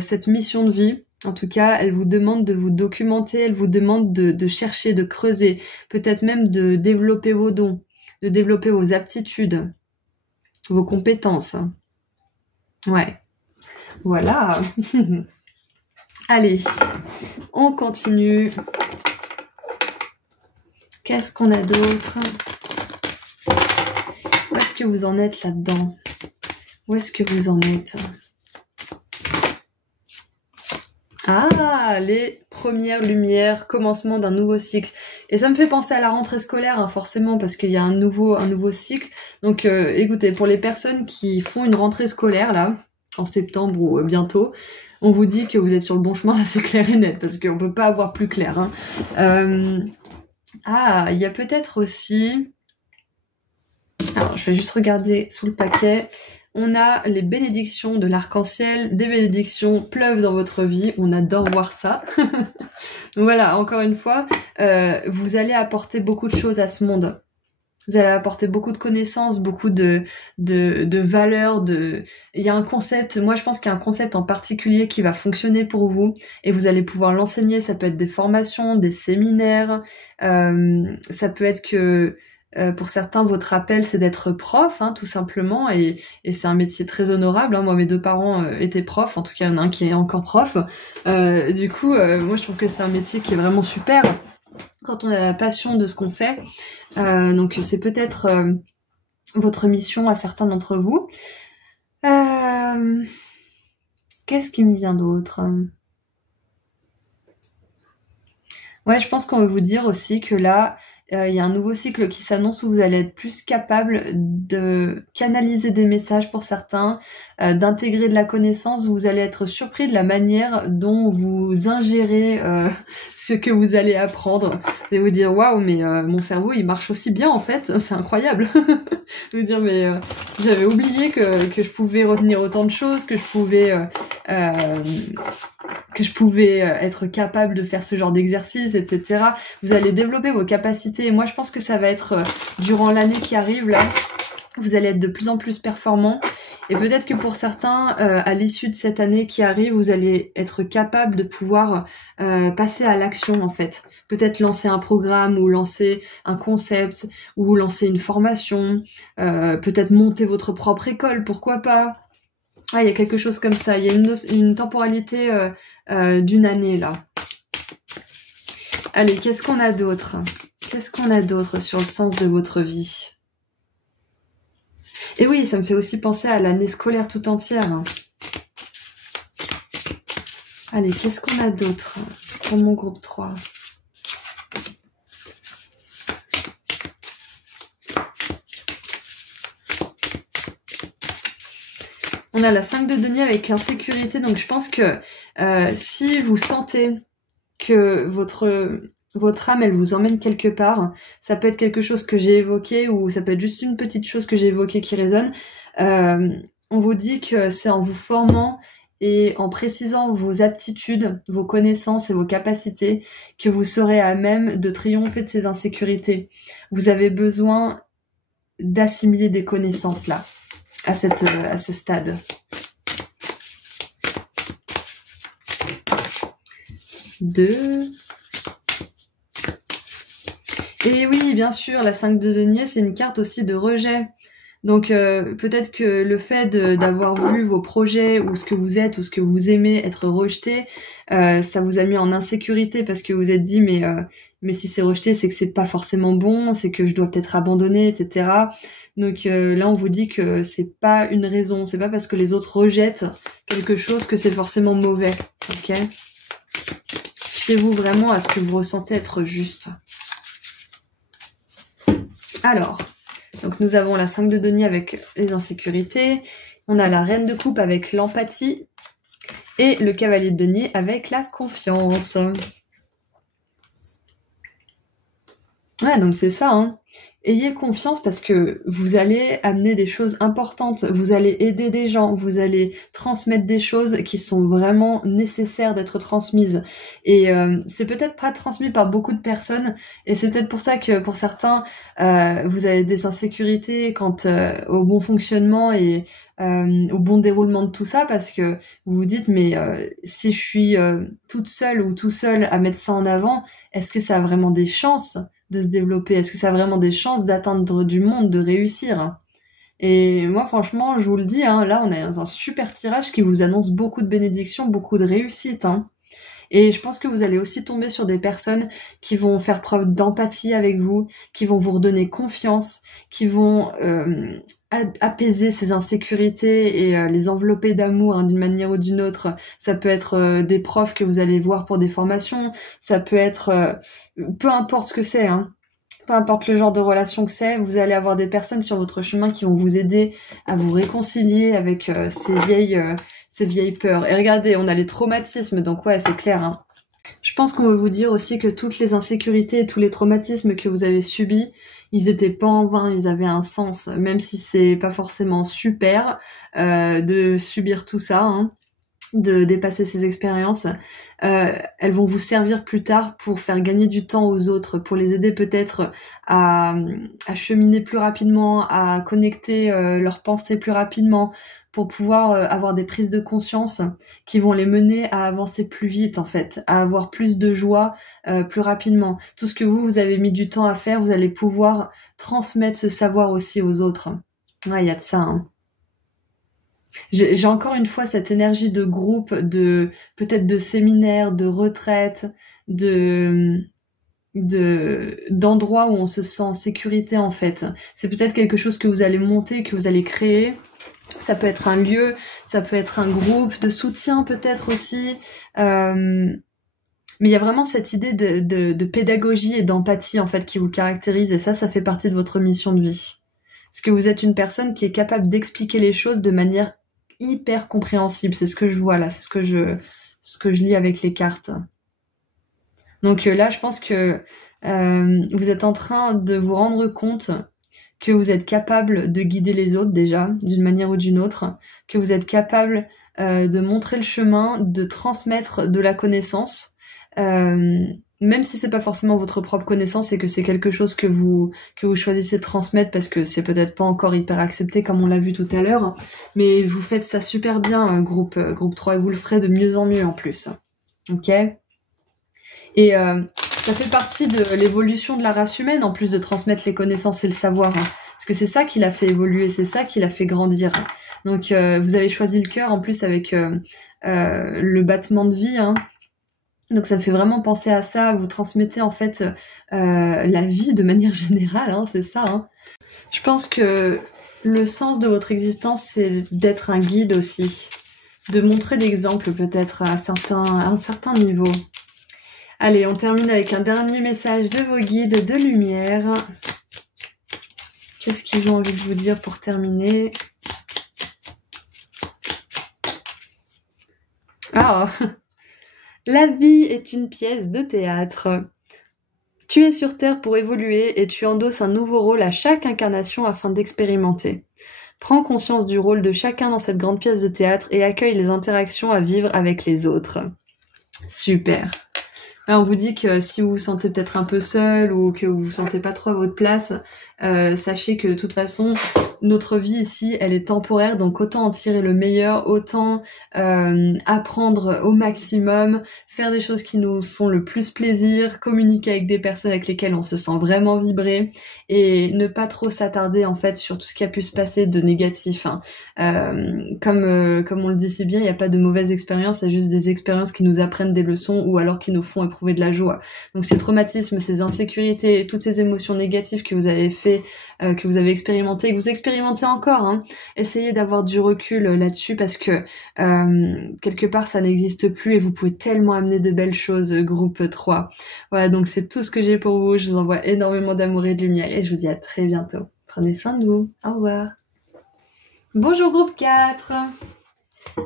cette mission de vie, en tout cas, elle vous demande de vous documenter, elle vous demande de chercher, de creuser, peut-être même de développer vos dons, de développer vos aptitudes, vos compétences. Ouais, voilà. Allez, on continue. Qu'est-ce qu'on a d'autre? Où est-ce que vous en êtes là-dedans? Où est-ce que vous en êtes? Ah, les premières lumières, commencement d'un nouveau cycle. Et ça me fait penser à la rentrée scolaire, hein, forcément, parce qu'il y a un nouveau cycle. Donc, écoutez, pour les personnes qui font une rentrée scolaire, là, en septembre ou bientôt, on vous dit que vous êtes sur le bon chemin, là, c'est clair et net, parce qu'on peut pas avoir plus clair, hein. Il y a peut-être aussi... Alors, je vais juste regarder sous le paquet... On a les bénédictions de l'arc-en-ciel, des bénédictions pleuvent dans votre vie, on adore voir ça. Donc voilà, encore une fois, vous allez apporter beaucoup de choses à ce monde. Vous allez apporter beaucoup de connaissances, beaucoup de valeurs, il y a un concept, moi je pense qu'il y a un concept en particulier qui va fonctionner pour vous et vous allez pouvoir l'enseigner. Ça peut être des formations, des séminaires, ça peut être que pour certains, votre appel, c'est d'être prof, hein, tout simplement, et c'est un métier très honorable. Hein. Moi, mes 2 parents étaient profs, en tout cas, il y en a un qui est encore prof. Du coup, moi, je trouve que c'est un métier qui est vraiment super quand on a la passion de ce qu'on fait. Donc, c'est peut-être votre mission à certains d'entre vous. Qu'est-ce qui me vient d'autre ? Ouais, je pense qu'on veut vous dire aussi que là, il y a un nouveau cycle qui s'annonce où vous allez être plus capable de canaliser des messages pour certains, d'intégrer de la connaissance. Vous allez être surpris de la manière dont vous ingérez ce que vous allez apprendre. Vous allez vous dire waouh, mais mon cerveau il marche aussi bien en fait, c'est incroyable. Vous dire mais j'avais oublié que je pouvais retenir autant de choses, que je pouvais être capable de faire ce genre d'exercice, etc. Vous allez développer vos capacités. Et moi, je pense que ça va être durant l'année qui arrive, là, vous allez être de plus en plus performant. Et peut-être que pour certains, à l'issue de cette année qui arrive, vous allez être capable de pouvoir passer à l'action, en fait. Peut-être lancer un programme ou lancer un concept ou lancer une formation. Peut-être monter votre propre école, pourquoi pas. Ah, il y a quelque chose comme ça. Il y a une temporalité d'une année, là. Allez, qu'est-ce qu'on a d'autre ? Qu'est-ce qu'on a d'autre sur le sens de votre vie ? Et oui, ça me fait aussi penser à l'année scolaire tout entière. Hein. Allez, qu'est-ce qu'on a d'autre pour mon groupe 3 ? On a la 5 de denier avec l'insécurité, donc je pense que si vous sentez que votre âme, elle vous emmène quelque part, ça peut être quelque chose que j'ai évoqué ou ça peut être juste une petite chose que j'ai évoquée qui résonne. On vous dit que c'est en vous formant et en précisant vos aptitudes, vos connaissances et vos capacités que vous serez à même de triompher de ces insécurités. Vous avez besoin d'assimiler des connaissances là. À ce stade. 2. Et oui, bien sûr, la 5 de denier, c'est une carte aussi de rejet. Donc peut-être que le fait d'avoir vu vos projets ou ce que vous êtes ou ce que vous aimez être rejeté, ça vous a mis en insécurité parce que vous vous êtes dit mais si c'est rejeté, c'est que c'est pas forcément bon, c'est que je dois peut-être abandonner, etc. Donc là on vous dit que c'est pas une raison, c'est pas parce que les autres rejettent quelque chose que c'est forcément mauvais, ok ? Fiez-vous vraiment à ce que vous ressentez être juste. Alors, donc nous avons la 5 de denier avec les insécurités, on a la reine de coupe avec l'empathie et le cavalier de denier avec la confiance. Ouais, donc c'est ça, hein. Ayez confiance parce que vous allez amener des choses importantes, vous allez aider des gens, vous allez transmettre des choses qui sont vraiment nécessaires d'être transmises. Et c'est peut-être pas transmis par beaucoup de personnes et c'est peut-être pour ça que pour certains, vous avez des insécurités quant au bon fonctionnement et au bon déroulement de tout ça parce que vous vous dites mais si je suis toute seule ou tout seul à mettre ça en avant, est-ce que ça a vraiment des chances de se développer? Est-ce que ça a vraiment des chances d'atteindre du monde, de réussir? Et moi, franchement, je vous le dis, hein, là, on a un super tirage qui vous annonce beaucoup de bénédictions, beaucoup de réussite. Hein. Et je pense que vous allez aussi tomber sur des personnes qui vont faire preuve d'empathie avec vous, qui vont vous redonner confiance, qui vont apaiser ces insécurités et les envelopper d'amour hein, d'une manière ou d'une autre. Ça peut être des profs que vous allez voir pour des formations, ça peut être peu importe ce que c'est, hein. Peu importe le genre de relation que c'est, vous allez avoir des personnes sur votre chemin qui vont vous aider à vous réconcilier avec ces vieilles peurs. Et regardez, on a les traumatismes, donc ouais, c'est clair. Hein. Je pense qu'on veut vous dire aussi que toutes les insécurités et tous les traumatismes que vous avez subis, ils étaient pas en vain, ils avaient un sens, même si c'est pas forcément super de subir tout ça. Hein. de dépasser ces expériences. Elles vont vous servir plus tard pour faire gagner du temps aux autres, pour les aider peut-être à cheminer plus rapidement, à connecter leurs pensées plus rapidement, pour pouvoir avoir des prises de conscience qui vont les mener à avancer plus vite en fait, à avoir plus de joie plus rapidement. Tout ce que vous avez mis du temps à faire, vous allez pouvoir transmettre ce savoir aussi aux autres. Ouais, il y a de ça, hein. J'ai encore une fois cette énergie de groupe, peut-être de séminaire, de retraite, d'endroits où on se sent en sécurité en fait. C'est peut-être quelque chose que vous allez monter, que vous allez créer. Ça peut être un lieu, ça peut être un groupe de soutien peut-être aussi. Mais il y a vraiment cette idée de pédagogie et d'empathie en fait qui vous caractérise, et ça fait partie de votre mission de vie. Parce que vous êtes une personne qui est capable d'expliquer les choses de manière hyper compréhensible. C'est ce que je vois là, c'est ce que je lis avec les cartes. Donc là, je pense que vous êtes en train de vous rendre compte que vous êtes capable de guider les autres déjà, d'une manière ou d'une autre, que vous êtes capable de montrer le chemin, de transmettre de la connaissance, même si c'est pas forcément votre propre connaissance et que c'est quelque chose que vous choisissez de transmettre parce que c'est peut-être pas encore hyper accepté comme on l'a vu tout à l'heure, mais vous faites ça super bien, groupe 3, et vous le ferez de mieux en mieux en plus. Ok ? Et ça fait partie de l'évolution de la race humaine, en plus de transmettre les connaissances et le savoir. Hein. Parce que c'est ça qui l'a fait évoluer, c'est ça qui l'a fait grandir. Donc vous avez choisi le cœur en plus avec le battement de vie. Hein. Donc ça me fait vraiment penser à ça. Vous transmettez en fait la vie de manière générale, hein, c'est ça. Hein. Je pense que le sens de votre existence, c'est d'être un guide aussi. De montrer l'exemple peut-être à un certain niveau. Allez, on termine avec un dernier message de vos guides de lumière. Qu'est-ce qu'ils ont envie de vous dire pour terminer? Ah, la vie est une pièce de théâtre. Tu es sur Terre pour évoluer et tu endosses un nouveau rôle à chaque incarnation afin d'expérimenter. Prends conscience du rôle de chacun dans cette grande pièce de théâtre et accueille les interactions à vivre avec les autres. Super. On vous dit que si vous vous sentez peut-être un peu seul ou que vous vous sentez pas trop à votre place, sachez que de toute façon, notre vie ici, elle est temporaire, donc autant en tirer le meilleur, autant apprendre au maximum, faire des choses qui nous font le plus plaisir, communiquer avec des personnes avec lesquelles on se sent vraiment vibrer et ne pas trop s'attarder en fait sur tout ce qui a pu se passer de négatif. Hein. Comme on le dit si bien, il n'y a pas de mauvaises expériences, c'est juste des expériences qui nous apprennent des leçons ou alors qui nous font éprouver de la joie. Donc ces traumatismes, ces insécurités, toutes ces émotions négatives que vous avez que vous avez expérimenté, que vous expérimentez encore, hein. Essayez d'avoir du recul là-dessus parce que quelque part ça n'existe plus et vous pouvez tellement amener de belles choses, groupe 3. Voilà, donc c'est tout ce que j'ai pour vous. Je vous envoie énormément d'amour et de lumière et je vous dis à très bientôt. Prenez soin de vous. Au revoir. Bonjour groupe 4.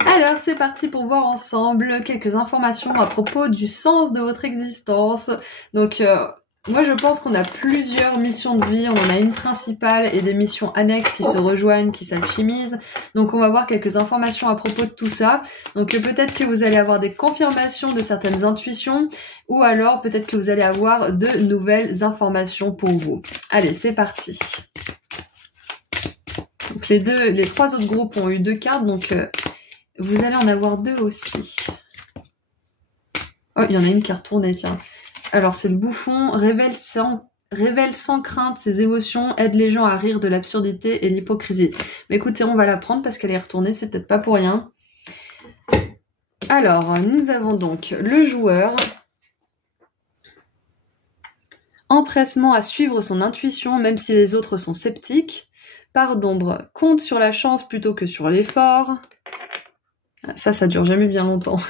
Alors c'est parti pour voir ensemble quelques informations à propos du sens de votre existence. Donc moi je pense qu'on a plusieurs missions de vie, on en a une principale et des missions annexes qui se rejoignent, qui s'alchimisent. Donc on va voir quelques informations à propos de tout ça. Donc peut-être que vous allez avoir des confirmations de certaines intuitions ou alors peut-être que vous allez avoir de nouvelles informations pour vous. Allez, c'est parti. Donc les trois autres groupes ont eu 2 cartes, donc vous allez en avoir 2 aussi. Oh, il y en a une qui est retournée, tiens. Alors, c'est le bouffon, révèle sans crainte ses émotions, aide les gens à rire de l'absurdité et l'hypocrisie. Mais écoutez, on va la prendre parce qu'elle est retournée, c'est peut-être pas pour rien. Alors, nous avons donc le joueur. Empressement à suivre son intuition, même si les autres sont sceptiques. Part d'ombre, compte sur la chance plutôt que sur l'effort. Ça dure jamais bien longtemps.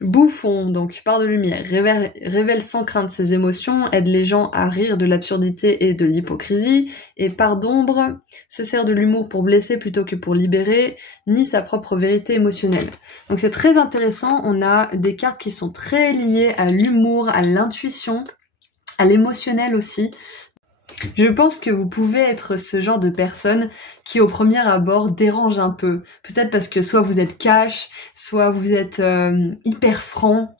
Bouffon, donc part de lumière, révèle sans crainte ses émotions, aide les gens à rire de l'absurdité et de l'hypocrisie, et part d'ombre, se sert de l'humour pour blesser plutôt que pour libérer, nie sa propre vérité émotionnelle. Donc c'est très intéressant, on a des cartes qui sont très liées à l'humour, à l'intuition, à l'émotionnel aussi. Je pense que vous pouvez être ce genre de personne qui au premier abord dérange un peu. Peut-être parce que soit vous êtes cash, soit vous êtes hyper franc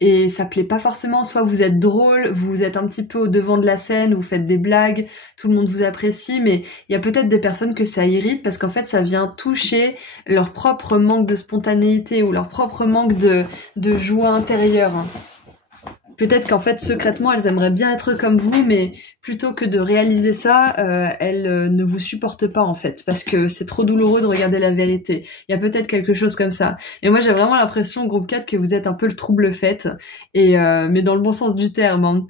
et ça plaît pas forcément, soit vous êtes drôle, vous êtes un petit peu au devant de la scène, vous faites des blagues, tout le monde vous apprécie, mais il y a peut-être des personnes que ça irrite parce qu'en fait ça vient toucher leur propre manque de spontanéité ou leur propre manque de joie intérieure. Peut-être qu'en fait, secrètement, elles aimeraient bien être comme vous, mais plutôt que de réaliser ça, elles ne vous supportent pas en fait, parce que c'est trop douloureux de regarder la vérité. Il y a peut-être quelque chose comme ça. Et moi, j'ai vraiment l'impression, groupe 4, que vous êtes un peu le trouble-fête, mais dans le bon sens du terme, hein.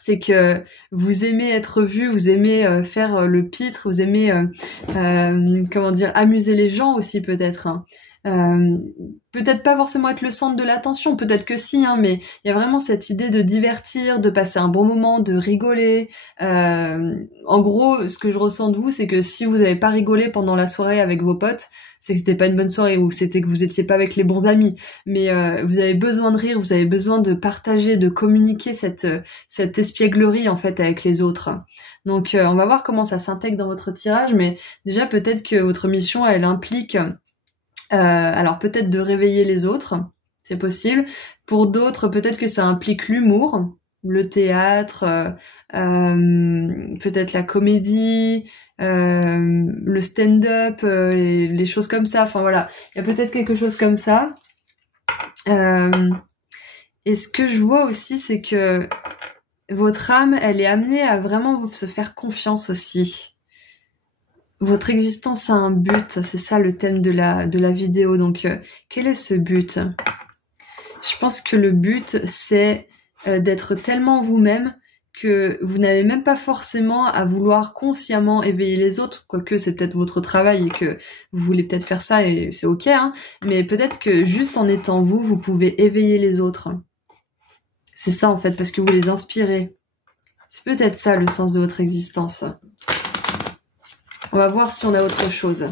C'est que vous aimez être vu, vous aimez faire le pitre, vous aimez, comment dire, amuser les gens aussi peut-être, hein. Peut-être pas forcément être le centre de l'attention, peut-être que si, hein, mais il y a vraiment cette idée de divertir, de passer un bon moment, de rigoler. En gros, ce que je ressens de vous, c'est que si vous n'avez pas rigolé pendant la soirée avec vos potes, c'est que c'était pas une bonne soirée ou c'était que vous étiez pas avec les bons amis. Mais vous avez besoin de rire, vous avez besoin de partager, de communiquer cette espièglerie en fait avec les autres. Donc on va voir comment ça s'intègre dans votre tirage, mais déjà peut-être que votre mission, elle implique alors peut-être de réveiller les autres, c'est possible. Pour d'autres, peut-être que ça implique l'humour, le théâtre, peut-être la comédie, le stand-up, les choses comme ça. Enfin voilà, il y a peut-être quelque chose comme ça. Et ce que je vois aussi, c'est que votre âme, elle est amenée à vraiment se faire confiance aussi. Votre existence a un but, c'est ça le thème de la vidéo. Donc, quel est ce but? Je pense que le but, c'est d'être tellement vous-même que vous n'avez même pas forcément à vouloir consciemment éveiller les autres, quoique c'est peut-être votre travail et que vous voulez peut-être faire ça et c'est ok, hein, mais peut-être que juste en étant vous, vous pouvez éveiller les autres. C'est ça en fait, parce que vous les inspirez. C'est peut-être ça le sens de votre existence. On va voir si on a autre chose.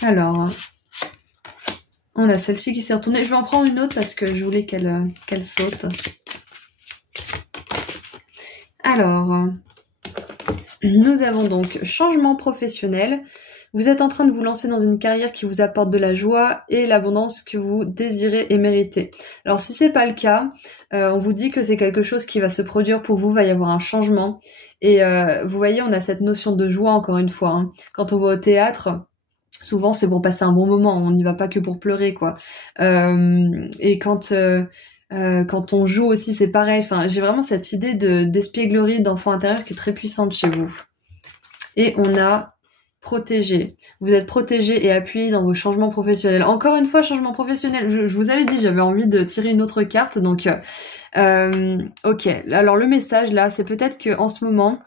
Alors, on a celle-ci qui s'est retournée. Je vais en prendre une autre parce que je voulais qu'elle saute. Alors, nous avons donc changement professionnel. Vous êtes en train de vous lancer dans une carrière qui vous apporte de la joie et l'abondance que vous désirez et méritez. Alors si c'est pas le cas, on vous dit que c'est quelque chose qui va se produire pour vous, va y avoir un changement. Et vous voyez, on a cette notion de joie encore une fois, hein. Quand on va au théâtre, souvent c'est pour passer un bon moment, on n'y va pas que pour pleurer, quoi. Et quand on joue aussi, c'est pareil. Enfin, j'ai vraiment cette idée d'espièglerie, d'enfant intérieur qui est très puissante chez vous. Et on a protégé. Vous êtes protégé et appuyé dans vos changements professionnels. Encore une fois, changement professionnel. Je vous avais dit, j'avais envie de tirer une autre carte. Donc, ok. Alors, le message, là, c'est peut-être qu'en ce moment,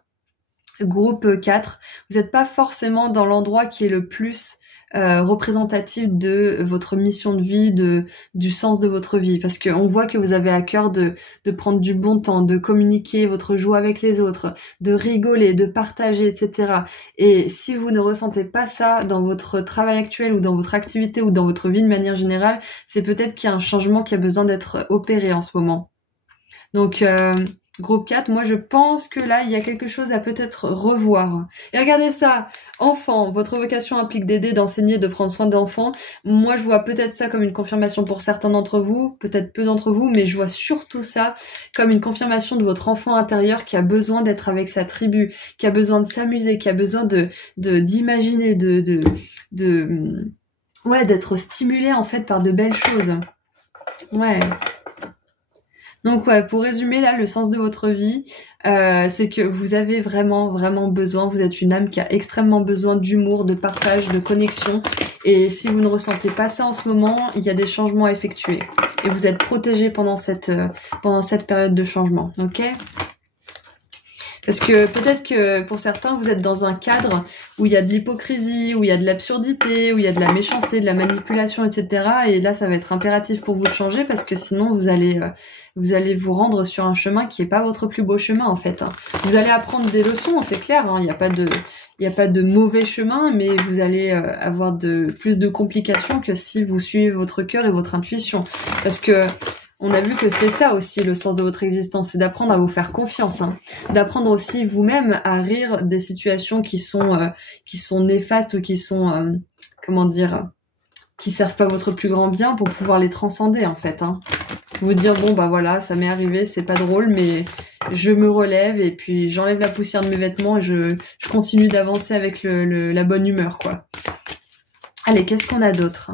groupe 4, vous n'êtes pas forcément dans l'endroit qui est le plus représentatif de votre mission de vie, du sens de votre vie, parce qu'on voit que vous avez à cœur de prendre du bon temps, de communiquer votre joie avec les autres, de rigoler, de partager, etc. Et si vous ne ressentez pas ça dans votre travail actuel ou dans votre activité ou dans votre vie de manière générale, c'est peut-être qu'il y a un changement qui a besoin d'être opéré en ce moment. Donc, groupe 4, moi je pense que là, il y a quelque chose à peut-être revoir. Et regardez ça, enfant, votre vocation implique d'aider, d'enseigner, de prendre soin d'enfants. Moi, je vois peut-être ça comme une confirmation pour certains d'entre vous, peut-être peu d'entre vous, mais je vois surtout ça comme une confirmation de votre enfant intérieur qui a besoin d'être avec sa tribu, qui a besoin de s'amuser, qui a besoin d'imaginer, ouais, d'être stimulé en fait par de belles choses. Ouais. Donc ouais, pour résumer là, le sens de votre vie, c'est que vous avez vraiment, vraiment besoin, vous êtes une âme qui a extrêmement besoin d'humour, de partage, de connexion. Et si vous ne ressentez pas ça en ce moment, il y a des changements à effectuer. Et vous êtes protégé pendant cette période de changement, ok ? Parce que peut-être que pour certains, vous êtes dans un cadre où il y a de l'hypocrisie, où il y a de l'absurdité, où il y a de la méchanceté, de la manipulation, etc. Et là, ça va être impératif pour vous de changer parce que sinon, vous allez vous rendre sur un chemin qui est pas votre plus beau chemin, en fait. Vous allez apprendre des leçons, c'est clair, hein. Il n'y a pas de mauvais chemin, mais vous allez avoir plus de complications que si vous suivez votre cœur et votre intuition. Parce que on a vu que c'était ça aussi le sens de votre existence, c'est d'apprendre à vous faire confiance, hein. D'apprendre aussi vous-même à rire des situations qui sont néfastes ou qui sont qui servent pas votre plus grand bien pour pouvoir les transcender en fait, hein. Vous dire bon bah voilà, ça m'est arrivé, c'est pas drôle mais je me relève et puis j'enlève la poussière de mes vêtements et je continue d'avancer avec la bonne humeur quoi. Allez, qu'est-ce qu'on a d'autre ?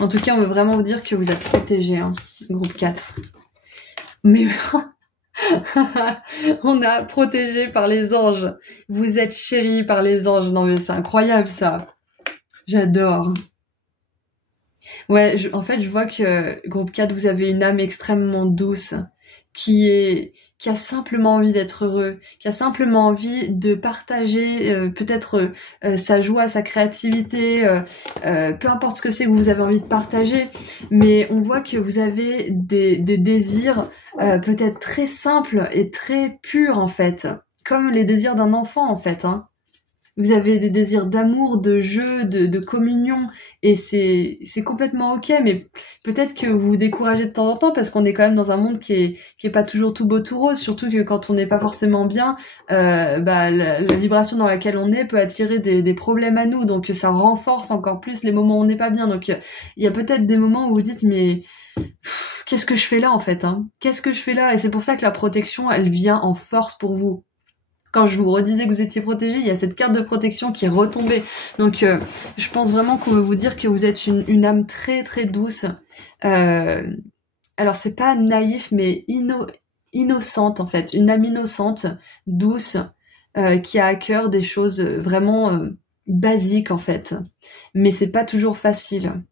En tout cas, on veut vraiment vous dire que vous êtes protégés, hein, groupe 4. Mais on a protégé par les anges. Vous êtes chéris par les anges. Non mais c'est incroyable ça. J'adore. Ouais, en fait, je vois que groupe 4, vous avez une âme extrêmement douce qui a simplement envie d'être heureux, qui a simplement envie de partager peut-être sa joie, sa créativité, peu importe ce que c'est que vous avez envie de partager, mais on voit que vous avez des désirs peut-être très simples et très purs en fait, comme les désirs d'un enfant en fait, hein. Vous avez des désirs d'amour, de jeu, de communion, et c'est complètement ok, mais peut-être que vous vous découragez de temps en temps parce qu'on est quand même dans un monde qui est pas toujours tout beau tout rose, surtout que quand on n'est pas forcément bien, la vibration dans laquelle on est peut attirer des problèmes à nous, donc ça renforce encore plus les moments où on n'est pas bien. Donc il y a peut-être des moments où vous dites mais qu'est-ce que je fais là en fait, hein ? Qu'est-ce que je fais là ? Et c'est pour ça que la protection, elle vient en force pour vous. Quand je vous redisais que vous étiez protégé, il y a cette carte de protection qui est retombée. Donc, je pense vraiment qu'on veut vous dire que vous êtes une âme très très douce. Alors, c'est pas naïf, mais innocente en fait. Une âme innocente, douce, qui a à cœur des choses vraiment basiques en fait. Mais c'est pas toujours facile.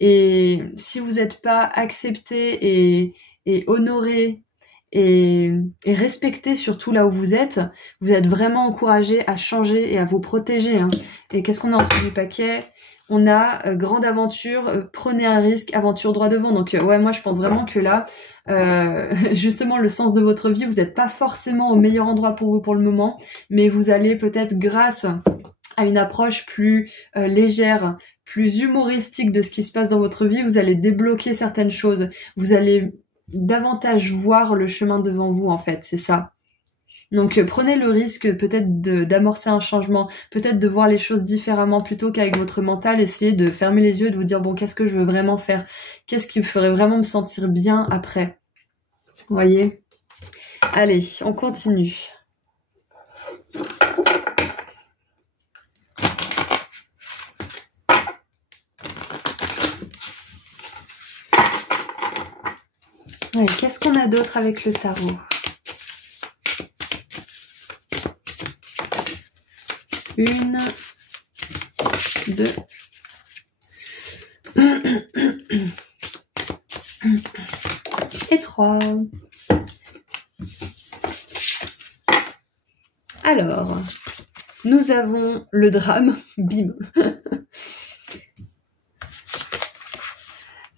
Et si vous n'êtes pas accepté et honoré, et respecter surtout là où vous êtes vraiment encouragé à changer et à vous protéger, hein. Et qu'est-ce qu'on a en dessous du paquet ? On a grande aventure, prenez un risque, aventure droit devant. Donc ouais, moi je pense vraiment que là, justement le sens de votre vie, vous n'êtes pas forcément au meilleur endroit pour vous pour le moment, mais vous allez peut-être grâce à une approche plus légère, plus humoristique de ce qui se passe dans votre vie, vous allez débloquer certaines choses, vous allez davantage voir le chemin devant vous en fait, c'est ça. Donc prenez le risque peut-être d'amorcer un changement, peut-être de voir les choses différemment plutôt qu'avec votre mental, essayez de fermer les yeux et de vous dire bon, qu'est-ce que je veux vraiment faire ? Qu'est-ce qui me ferait vraiment me sentir bien après ? Vous voyez ? Allez, on continue. Ouais, qu'est-ce qu'on a d'autre avec le tarot ? Une, deux, et trois. Alors, nous avons le drame, bim.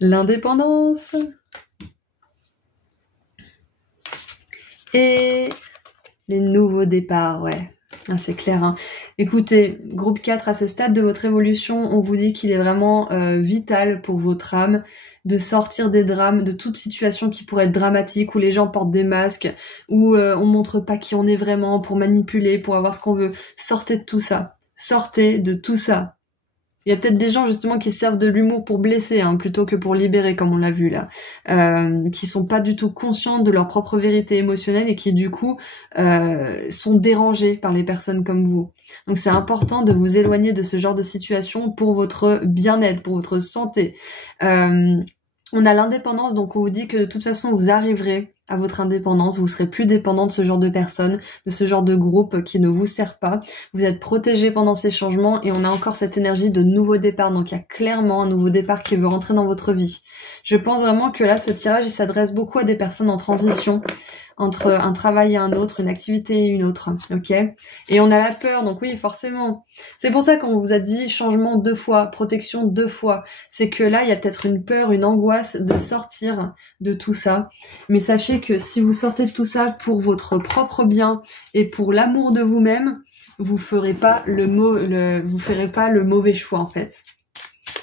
L'indépendance. Et les nouveaux départs, ouais. Ah, c'est clair, hein. Écoutez, groupe 4, à ce stade de votre évolution, on vous dit qu'il est vraiment vital pour votre âme de sortir des drames, de toute situation qui pourrait être dramatique, où les gens portent des masques, où on montre pas qui on est vraiment pour manipuler, pour avoir ce qu'on veut. Sortez de tout ça. Sortez de tout ça. Il y a peut-être des gens justement qui servent de l'humour pour blesser, hein, plutôt que pour libérer, comme on l'a vu là, qui sont pas du tout conscients de leur propre vérité émotionnelle et qui du coup sont dérangés par les personnes comme vous. Donc c'est important de vous éloigner de ce genre de situation pour votre bien-être, pour votre santé. On a l'indépendance, donc on vous dit que de toute façon vous arriverez à votre indépendance, vous serez plus dépendant de ce genre de personnes, de ce genre de groupe qui ne vous sert pas. Vous êtes protégé pendant ces changements et on a encore cette énergie de nouveau départ. Donc il y a clairement un nouveau départ qui veut rentrer dans votre vie. Je pense vraiment que là, ce tirage, il s'adresse beaucoup à des personnes en transition entre un travail et un autre, une activité et une autre, ok? Et on a la peur, donc oui, forcément. C'est pour ça qu'on vous a dit changement 2 fois, protection 2 fois. C'est que là, il y a peut-être une peur, une angoisse de sortir de tout ça. Mais sachez que si vous sortez de tout ça pour votre propre bien et pour l'amour de vous-même, vous ferez pas vous ferez pas le mauvais choix, en fait.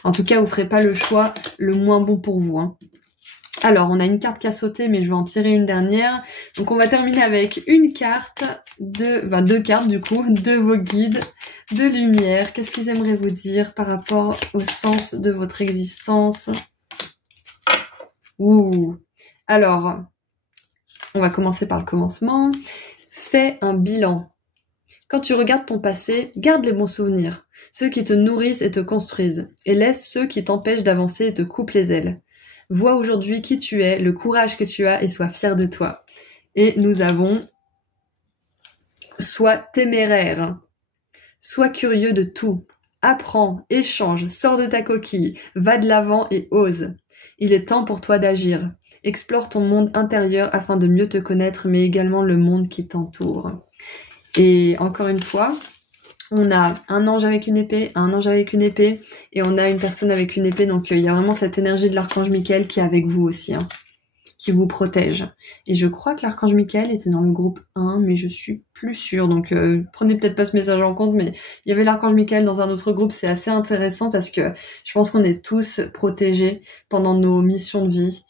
En tout cas, vous ferez pas le choix le moins bon pour vous, hein. Alors, on a une carte qui a sauté, mais je vais en tirer une dernière. Donc, on va terminer avec une carte, deux cartes du coup, de vos guides de lumière. Qu'est-ce qu'ils aimeraient vous dire par rapport au sens de votre existence? Ouh. Alors, on va commencer par le commencement. Fais un bilan. Quand tu regardes ton passé, garde les bons souvenirs, ceux qui te nourrissent et te construisent, et laisse ceux qui t'empêchent d'avancer et te coupent les ailes. Vois aujourd'hui qui tu es, le courage que tu as et sois fier de toi. Et nous avons sois téméraire, sois curieux de tout, apprends, échange, sors de ta coquille, va de l'avant et ose. Il est temps pour toi d'agir. Explore ton monde intérieur afin de mieux te connaître, mais également le monde qui t'entoure. Et encore une fois, on a un ange avec une épée, un ange avec une épée, et on a une personne avec une épée, donc il y a vraiment cette énergie de l'archange Michael qui est avec vous aussi, hein, qui vous protège. Et je crois que l'archange Michael était dans le groupe 1, mais je suis plus sûre, donc prenez peut-être pas ce message en compte, mais il y avait l'archange Michael dans un autre groupe, c'est assez intéressant parce que je pense qu'on est tous protégés pendant nos missions de vie,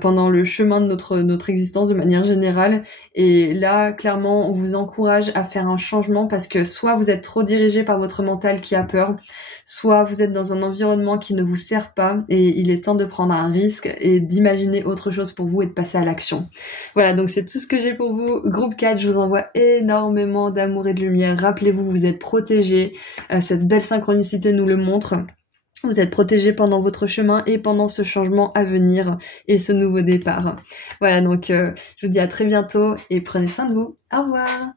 pendant le chemin de notre existence de manière générale. Et là, clairement, on vous encourage à faire un changement parce que soit vous êtes trop dirigé par votre mental qui a peur, soit vous êtes dans un environnement qui ne vous sert pas et il est temps de prendre un risque et d'imaginer autre chose pour vous et de passer à l'action. Voilà, donc c'est tout ce que j'ai pour vous. Groupe 4, je vous envoie énormément d'amour et de lumière. Rappelez-vous, vous êtes protégés. Cette belle synchronicité nous le montre. Vous êtes protégés pendant votre chemin et pendant ce changement à venir et ce nouveau départ. Voilà, donc je vous dis à très bientôt et prenez soin de vous. Au revoir!